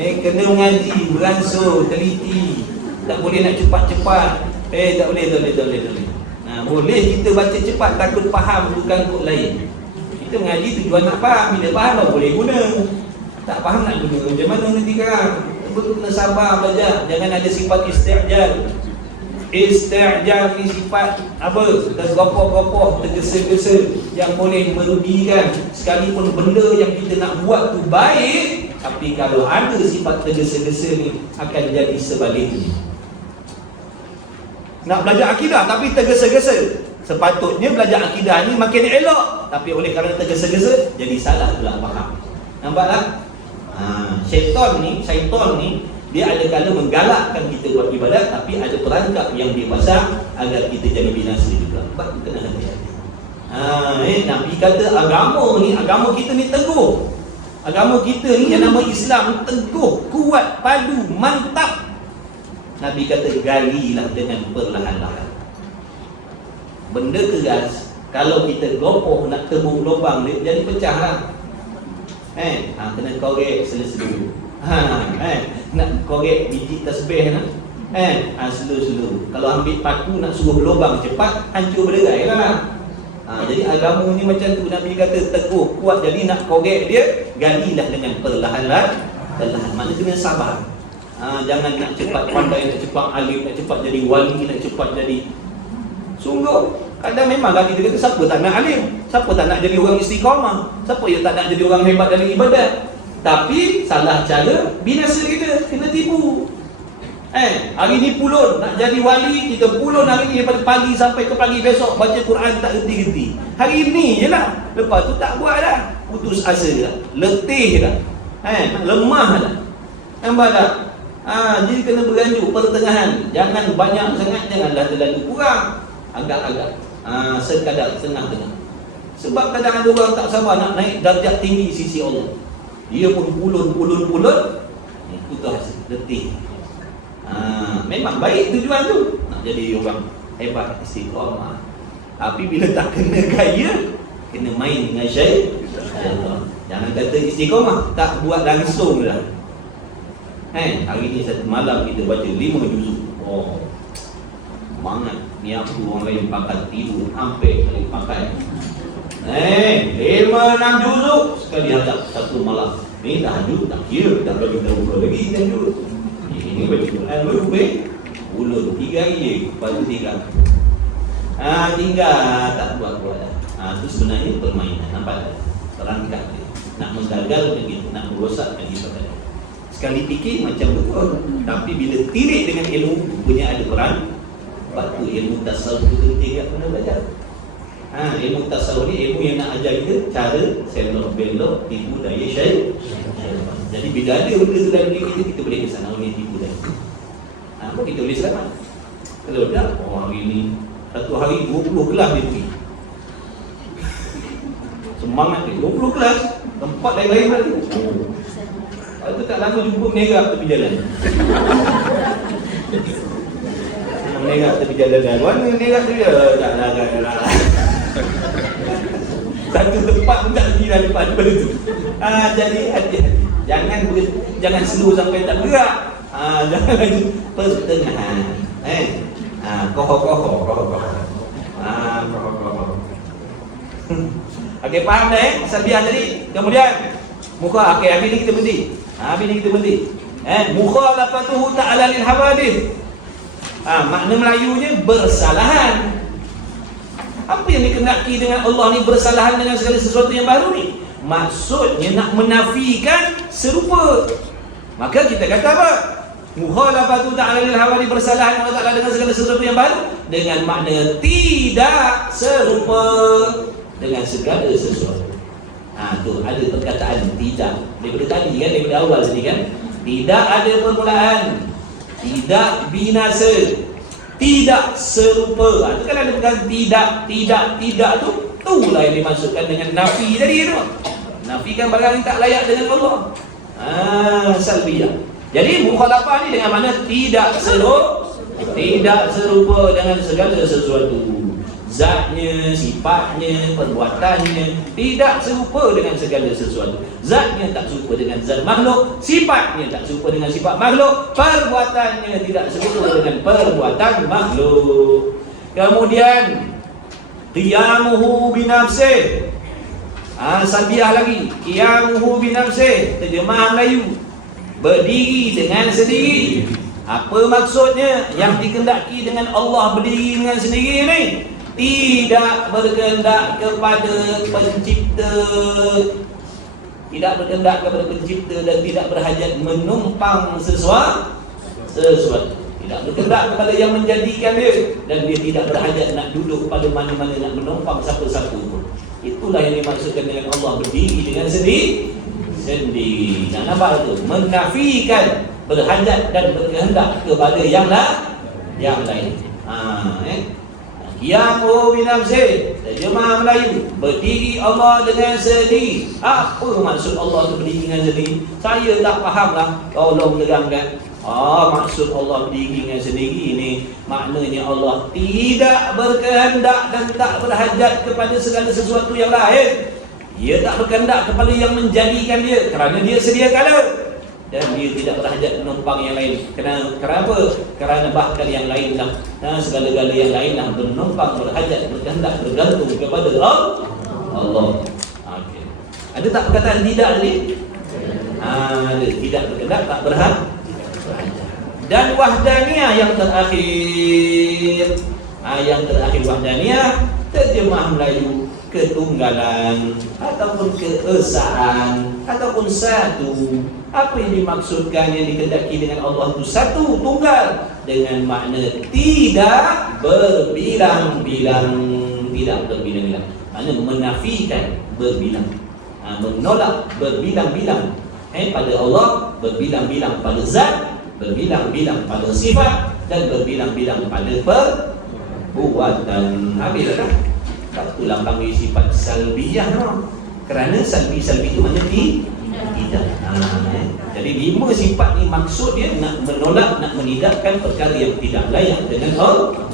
Kena mengaji, beransur, teliti. Tak boleh nak cepat-cepat. Tak boleh. Boleh kita baca cepat, takut faham bukan kod lain. Kita mengaji tujuan nak faham. Bila faham baru boleh guna. Tak faham nak guna macam mana nanti sekarang. Betul kena sabar belajar. Jangan ada sifat isti'jal. Isti'jal ni sifat apa? Tergopoh-gopoh, tergesa-gesa yang boleh merugikan. Sekalipun benda yang kita nak buat tu baik, tapi kalau ada sifat tergesa-gesa ni akan jadi sebaliknya. Nak belajar akidah tapi tergesa-gesa. Sepatutnya belajar akidah ni makin elok, tapi oleh kerana tergesa-gesa jadi salah pula faham. Nampak tak? Syaitan ni dia ada kala menggalakkan kita buat ibadat, tapi ada perangkap yang dia pasang agar kita jadi binasa juga. Sebab kita kena hati-hati. Nabi kata agama kita ni teguh. Agama kita ni yang nama Islam teguh, kuat, padu, mantap. Nabi kata galilah dengan perlahan-lahan. Benda keras kalau kita gopoh nak tebuk lubang dia jadi pecah lah. Kena korek selu-selu. Nak korek biji tasbih lah. Selu-selu. Kalau ambil paku nak suruh lubang cepat, hancur berderai lah. Jadi agama ni macam tu. Nabi kata teguh, kuat. Jadi nak korek dia, galilah dengan perlahan-lahan. Mana kena sabar. Jangan nak cepat pandai, nak cepat alim, nak cepat jadi wali, nak cepat jadi. Sungguh, kadang memanglah kita kata siapa tak nak alim, siapa tak nak jadi orang istiqamah, siapa yang tak nak jadi orang hebat dalam ibadat. Tapi salah cara, binasa kita, kena tipu. Hari ni pulun, nak jadi wali, kita pulun hari ni daripada pagi sampai ke pagi besok, baca Quran tak henti-henti. Hari ni je lah, lepas tu tak buat dah, putus asa dah, letih dah, lemah dah. Nampak tak? Jadi kena beranjuk pertengahan. Jangan banyak sangat, janganlah terlalu kurang. Agak-agak, sekadar tengah-tengah. Sebab kadang ada orang tak sabar nak naik darjat tinggi sisi Allah. Dia pun pulun, putus asa, letih. Memang baik tujuan tu, nak jadi orang hebat, istiqamah. Tapi bila tak kena gaya, kena main dengan syaitan. Jangan kata istiqamah, tak buat langsung lah. Hari ni satu malam kita baca 5 juzuk. Semangat. Ni aku orang lain pakai tidur hampir kali pakai. 5-6 juzuk sekali hadap satu malam. Ni dah tahajud tak kira, tak bagi tahu lagi tahajud. Ini baca Quran baru ulun 3 hari je, lepas tu tinggal. Tinggal tak buat-buat dah. Itu sebenarnya permainan. Nampak tak? Perangkap dia. Nak menggagalkan kita, nak merosakkan ibadat. Sekali fikir macam betul, tapi bila tirik dengan ilmu punya ada peran. Sebab tu ilmu tasawuf tu penting tak pernah belajar. Ilmu tasawuf ni ilmu yang nak ajar kita cara selok belok tipu daya syaitan. Jadi bila ada benda tu dalam diri kita, kita boleh ke sana boleh tipu daya. Apa kita boleh selamat? Kalau tak, hari ni satu hari 20 kelas dia pergi. Semangat dia 20 kelas, tempat lain-lain lagi. Lepas tu tak lama jumpa menerap tepi jalan. Menerap tepi jalan. Mana menerap tepi jalan? Tak lah. Satu tempat pun tak pergi dalam depan tu. Jadi hati-hati. Jangan slow sampai tak bergerak. Jangan lagi pertengahan. Koho. Okey, faham dah salbiah tadi. Kemudian muka, okey, habis ni kita berhenti. Mukhalafatuhu ta'ala lil hawadith. Makna Melayunya bersalahan. Apa yang dikendaki dengan Allah ni bersalahan dengan segala sesuatu yang baru ni? Maksudnya nak menafikan serupa. Maka kita kata apa? Mukhalafatuhu ta'ala lil hawadith, bersalahan Allah Ta'ala dengan segala sesuatu yang baru dengan makna tidak serupa dengan segala sesuatu. Tu ada perkataan tidak. Daripada tadi kan, daripada awal tadi kan, tidak ada permulaan, tidak binasa, tidak serupa. Itu kan ada perkataan tidak tu. Itulah yang dimaksudkan dengan nafi tadi tu. Nafikan barang yang tak layak dengan Allah. Salbiyah. Jadi mukhalafah ni dengan mana tidak serupa dengan segala sesuatu. Zatnya, sifatnya, perbuatannya tidak serupa dengan segala sesuatu. Zatnya tak serupa dengan zat makhluk, sifatnya tak serupa dengan sifat makhluk, perbuatannya tidak serupa dengan perbuatan makhluk. Kemudian qiyamuhu binafsih. Salbiah lagi. Qiyamuhu binafsih, terjemah Melayu, berdiri dengan sendiri. Apa maksudnya? Yang dikendaki dengan Allah berdiri dengan sendiri ni tidak berkehendak kepada pencipta, dan tidak berhajat menumpang sesuatu. Tidak berkehendak kepada yang menjadikan dia, dan dia tidak berhajat nak duduk pada mana-mana, nak menumpang siapa-siapa pun. Itulah yang dimaksudkan dengan Allah berdiri dengan sendiri. Nak nampak tu? Menafikan berhajat dan berkehendak kepada yang lain. Qiyamuhu binafsih, terjemah Melayu, berdiri Allah dengan sendiri. Apa maksud Allah tu berdiri dengan sendiri? Saya tak faham lah, tolong terangkan. Maksud Allah berdiri dengan sendiri ni maknanya Allah tidak berkehendak dan tak berhajat kepada segala sesuatu yang lain. Dia tak berkehendak kepada yang menjadikan dia, kerana dia sedia kala, dan dia tidak berhajat menumpang yang lain. Kenapa? Kerana bahkan yang lain lah, segala-gala yang lain lah menumpang, berhajat, berkehendak, bergantung kepada Allah. Okay. Ada tak perkataan tidak tadi? Ada. Tidak berkehendak, tak berhajat. Dan wahdaniyah yang terakhir. Yang terakhir wahdaniyah, terjemah Melayu ketunggalan ataupun keesaan ataupun satu. Apa yang dimaksudkan, yang dikendaki dengan Allah itu satu, tunggal, dengan makna tidak berbilang-bilang. Makna menafikan berbilang, menolak berbilang-bilang. Pada Allah berbilang-bilang, pada zat berbilang-bilang, pada sifat, dan berbilang-bilang pada perbuatan. Habis dah. Tak tulang panggil sifat salbiyah, kerana salbi itu makna tidak. Jadi 5 sifat ni maksud dia nak menolak, nak menidakkan perkara yang tidak layak dengan Allah.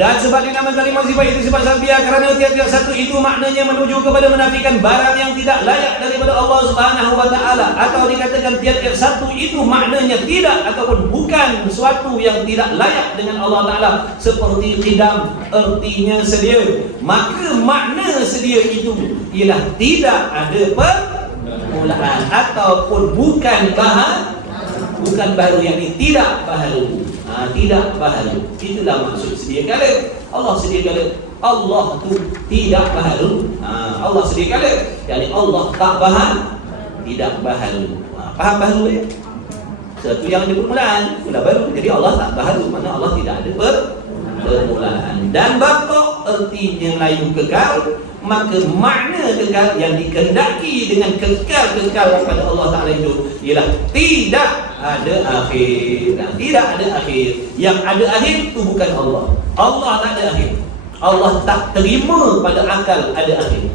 Dan sebab dinamakan 5 sifat itu sifat salbiyah kerana tiap-tiap satu itu maknanya menuju kepada menafikan barang yang tidak layak daripada Allah Subhanahu wa taala, atau dikatakan tiap-tiap satu itu maknanya tidak ataupun bukan sesuatu yang tidak layak dengan Allah taala, seperti qidam, artinya sedia. Maka makna sedia itu ialah tidak ada permulaan ataupun bukan baru, yang ini tidak baru. Tidak baharu. Itulah maksud sedia kala. Allah sedia kala, Allah tu tidak baharu. Allah sedia kala, jadi Allah tak tidak baharu. Faham baharu ya? Satu yang ada permulaan, itulah baru. Jadi Allah tak baharu, mana Allah tidak ada permulaan. Dan baqa, ertinya Melayu kekal. Maka makna kekal yang dikehendaki dengan kekal kepada Allah Ta'ala itu ialah tidak ada akhir. Tidak ada akhir. Yang ada akhir itu bukan Allah. Allah tak ada akhir. Allah tak terima pada akal ada akhir.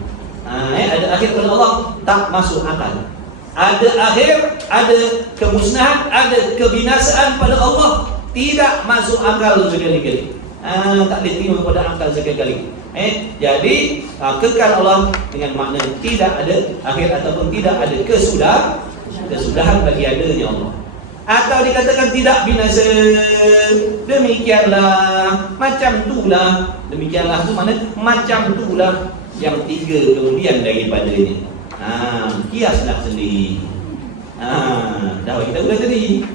Ada akhir pada Allah tak masuk akal. Ada akhir, ada kemusnahan, ada kebinasaan pada Allah, tidak masuk akal sekali-kali. Tak diterima pada akal sekali-kali. Jadi kekal Allah dengan makna tidak ada akhir ataupun tidak ada kesudahan bagi adanya Allah. Atau dikatakan tidak binasa, demikianlah, macam itulah. Demikianlah tu mana? Macam itulah yang tiga kemudian daripadanya. Kiaslah sendiri. Dah kita udah tadi.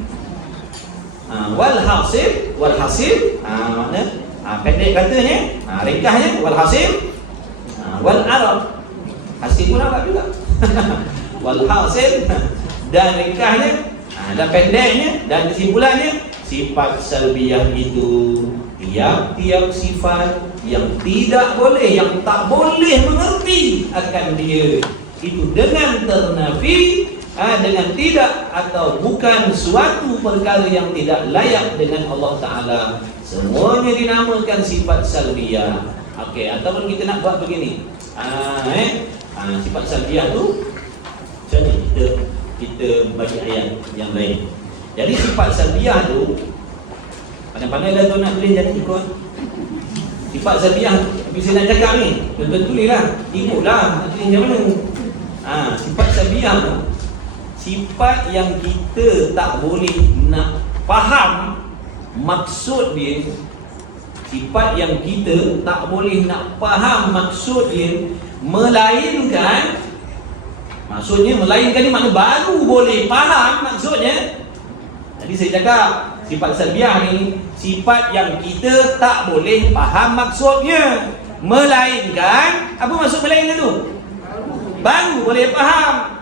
Walhasil makna pendek katanya, ringkasnya walhasil, wal arab hasil pun apa juga. Walhasil dan ringkasnya dan pendeknya dan kesimpulannya, sifat salbiyah itu tiap-tiap sifat yang tidak boleh, yang tak boleh mengerti akan dia itu dengan ternafi, dengan tidak atau bukan suatu perkara yang tidak layak dengan Allah Ta'ala. Semuanya dinamakan sifat salbiyah. Okey, ataupun kita nak buat begini. Sifat salbiyah tu macam ni, kita bagi ayat yang lain. Jadi sifat salbiyah tu pandai-pandai dah tu nak tulis, jangan ikut. Sifat salbiyah tapi saya nak cakap ni, tulis-tulislah, ikutlah nak tulis macam mana. Sifat salbiyah tu sifat yang kita tak boleh nak faham maksud dia. Sifat yang kita tak boleh nak faham maksud dia, melainkan ni makna baru boleh faham maksudnya. Jadi saya cakap sifat salbiyah ni sifat yang kita tak boleh faham maksudnya, melainkan apa maksud melainkan tu? Baru boleh faham.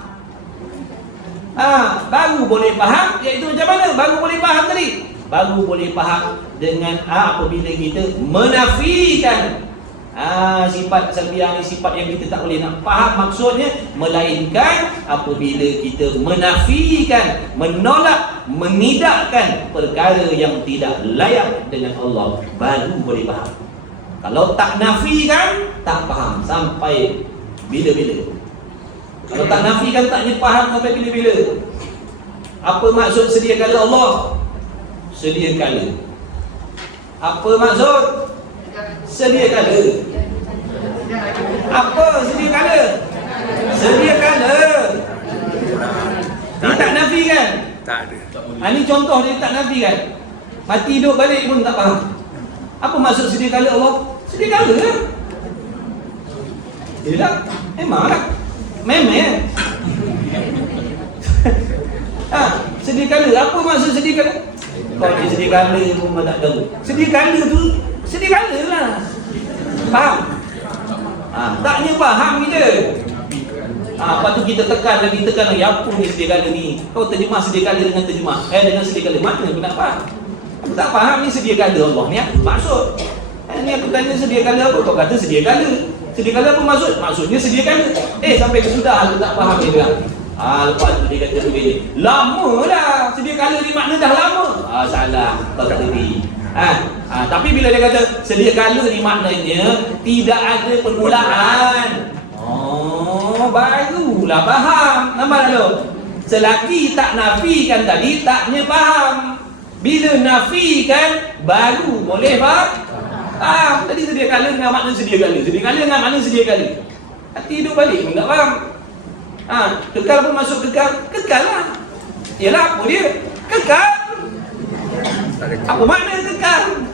Baru boleh faham, iaitu macam mana baru boleh faham tadi? Baru boleh faham dengan apabila kita menafikan sifat salbiyah ni, sifat yang kita tak boleh nak faham maksudnya, melainkan apabila kita menafikan, menolak, menidakkan perkara yang tidak layak dengan Allah, baru boleh faham. Kalau tak nafikan, tak faham sampai bila-bila. Kalau tak nafikan, tak faham sampai bila-bila. Apa maksud sedia kala Allah? Sedia kala. Apa maksud sedia kala? Apa sedia kala? Sedia kala. Dia tak nafikan? Tak ada. Ini contoh dia tak nafikan. Mati hidup balik pun tak faham. Apa maksud sedia kala Allah? Sedia kala lah. Yelah, memang lah. Memang. Sedia kala. Apa maksud sedia kala? Kalau dia sedia kala pun tak tahu. Sedia kala tu sedia kala lah. Faham? Taknya faham kita. Lepas tu kita tekan lagi. Apa ni sedia kala ni? Kau terjemah sedia kala dengan terjemah dengan sedia kala. Mana aku nak faham? Aku tak faham ni sedia kala Allah ni apa maksud? Ni aku tanya sedia kala apa? Kau kata sedia kala. Sedia kala apa maksud? Maksudnya sedia kala. Sampai ke sudah aku tak faham dia bilang. Lepas tu dia kata begini, lama dah. Sedia kala ni makna dah lama. Salah. Tak tadi. Tapi bila dia kata sedia kala ni maknanya tidak ada permulaan. Barulah faham. Nampak tak tu? Selagi tak nafikan tadi, taknya faham. Bila nafikan, baru boleh faham. Tadi sedia kala dengan makna sedia kala. Sedia kala dengan makna sedia kala. Hati hidup balik pun tak faham. Kekal pun masuk kekal. Kekal lah. Yelah, apa dia? Kekal. Apa makna kekal?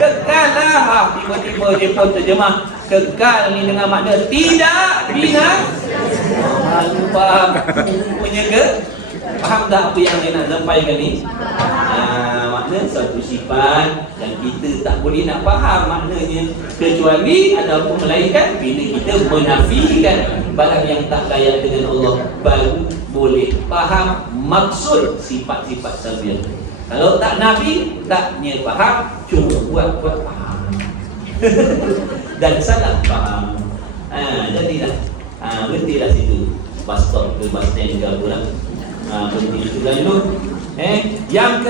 Kekal lah. Tiba-tiba dia pun terjemah kekal ni dengan makna tidak binasa. Malu faham. Punya ke? Faham tak apa yang dia nak sampaikan ni? Makna satu sifat yang kita tak boleh nak faham maknanya, kecuali ataupun melainkan bila kita menafikan barang yang tak layak dengan Allah, baru boleh faham maksud sifat-sifat salbiyah. Kalau tak nafi, taknya faham, cuma buat faham. Dan salah faham. Jadilah berhentilah situ. Bus stop ke bus stand ke apa lah. Berhenti situ dah dulu. Yang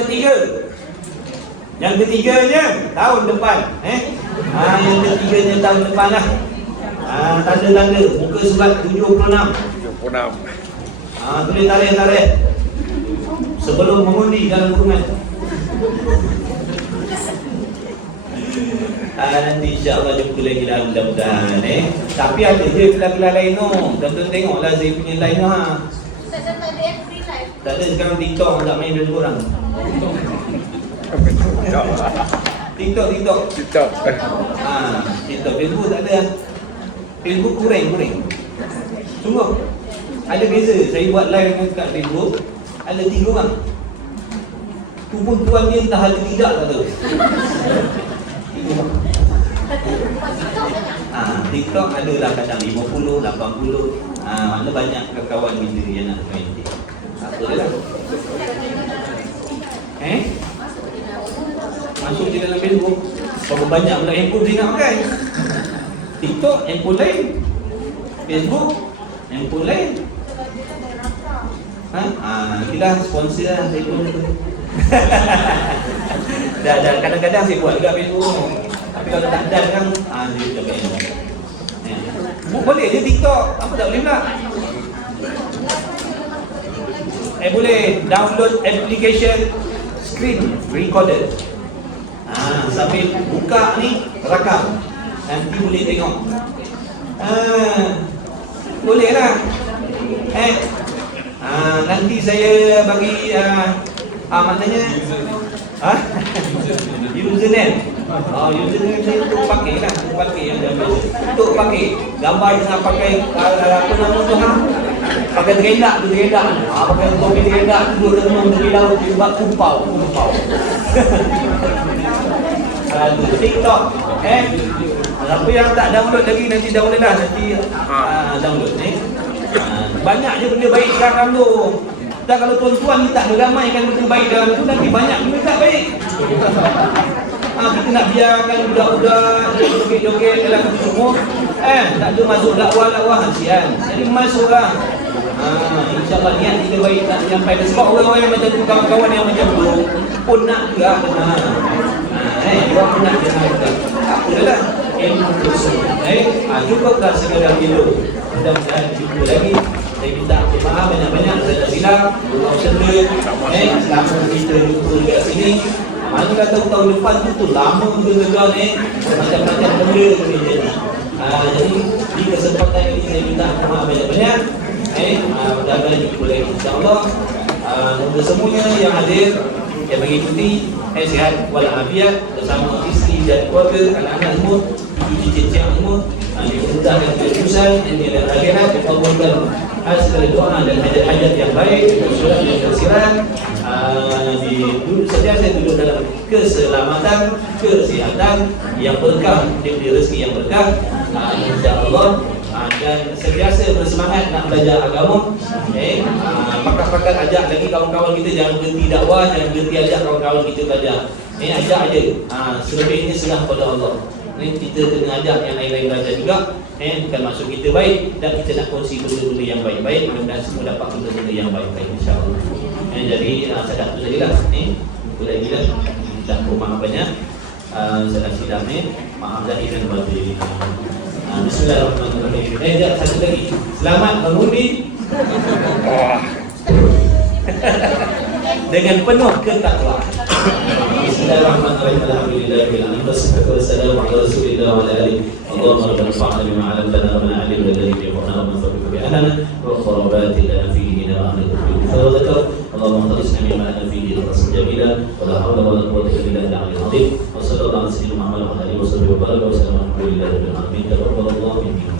ketiganya tahun depan. Yang ketiganya tahun depan lah. Tanda-tanda muka surat 76. Tulis tarikh sebelum mengundi dalam kurungan. Nanti insyaAllah jumpa lagi dah mudah-mudahan. Tapi ada je kelas-kelas lain tu. Tonton tengoklah saya punya lain tu. Tak ada FB live. Tak ada sekarang TikTok tak main dengan korang. TikTok. TikTok. TikTok. Facebook tak ada. Facebook kurang. Sungguh. Ada beza. Saya buat live kat Facebook, ada 3 orang. Tu pun tuan dia entah ada tidak tak tahu. 3 orang. TikTok adalah kadang 50, 80. Mana banyak kawan kita yang nak main TikTok. Apa dia lah. Masuk je dalam Facebook. Berapa banyak pula handphone saya nak pakai. TikTok, handphone lain. Facebook, handphone lain. Nantilah sponsor lah handphone tu. dah kadang-kadang saya buat juga Facebook. Tapi kalau tak dan kan, dia cakap boleh je TikTok. Apa tak boleh pula? Boleh download application screen recorder. Sambil buka ni, rakam. Nanti boleh tengok. Boleh lah. Nanti saya bagi maknanya username. Username saya untuk pakai lah. Untuk pakai gambar dengan pakai apa nama tu pakai terendak tu. Pakai topi terendak tu duduk di laut buat kumpau. TikTok. Siapa yang tak download lagi nanti download lah. Download ni. Banyak je benda baik sekarang tu. Dan kalau tuan-tuan ni tak meramaikan benda baik dalam tu, nanti banyak benda tak baik. Kita nak biarkan budak-budak joget-joget dalam semua. Tak ada masuk dakwah hasian. Jadi masuklah. InsyaAllah niat kita baik nak sampai ke sebab orang-orang yang macam tu, kawan-kawan yang macam tu pun nak juga dengar. Orang pun nak dengar juga. Apalah ilmu tersebut. Cukuplah sekadar itu. Mudah-mudahan jumpa lagi. Saya minta maaf banyak-banyak. Saya tak silap. Allah sendiri. Selama kita jumpa dekat sini, mana dah tahu tahun depan tu lama juga ni. Macam-macam benda boleh jadi. Jadi di kesempatan ini saya minta maaf banyak-banyak. Mudah-mudahan jumpa lagi insyaAllah. Untuk semuanya yang hadir, yang mengikuti, sihat walafiat bersama isteri dan keluarga, anak-anak semua, cucu-cucu semua, dimudahkan kejurusan ini dan akhirat, dikabulkan segala doa dan hajat-hajat yang baik, surat yang tersirat. Saya duduk dalam keselamatan, kesihatan yang berkah, diberi rezeki yang berkah, insyaAllah. Dan sentiasa bersemangat nak belajar agama. Pakar-pakar ajak lagi kawan-kawan kita, jangan berhenti dakwah, jangan berhenti ajak kawan-kawan kita belajar. Ajak aja. Selebihnya serah pada Allah. Kita kena ajak yang lain-lain belajar juga. Bukan maksud kita baik, dan kita nak kongsi benda-benda yang baik-baik, mudah-mudahan semua dapat benda-benda yang baik-baik insya-Allah. Jadi saya tu sajalah. Itu lagi lah. Dah maaf banyak. Saya silap maaf lahir dan batin. Bismillahirrahmanirrahim. Satu lagi. Selamat mengundi dengan penuh ketakwaan. Bismillahirrahmanirrahim. Alhamdulillahirabbil alamin. Wassalatu wassalamu ala rasulillah wa ala alihi. Allahumma rabbana fa'alna bima 'allamtana wa 'allimna alladhi yanfa'una wa anfa'na bi anana wa qurabati lana fihi ila ahli al-khayr fa dhakar. Allahumma khalisna mimma lana fihi rasul jamila wa la hawla wa la quwwata illa billah al-'aliyyil 'azim. Wa sallallahu ala sayyidina Muhammad wa alihi wa sahbihi wa baraka wa sallam. Alhamdulillahirabbil alamin. Taqabbalallahu minkum.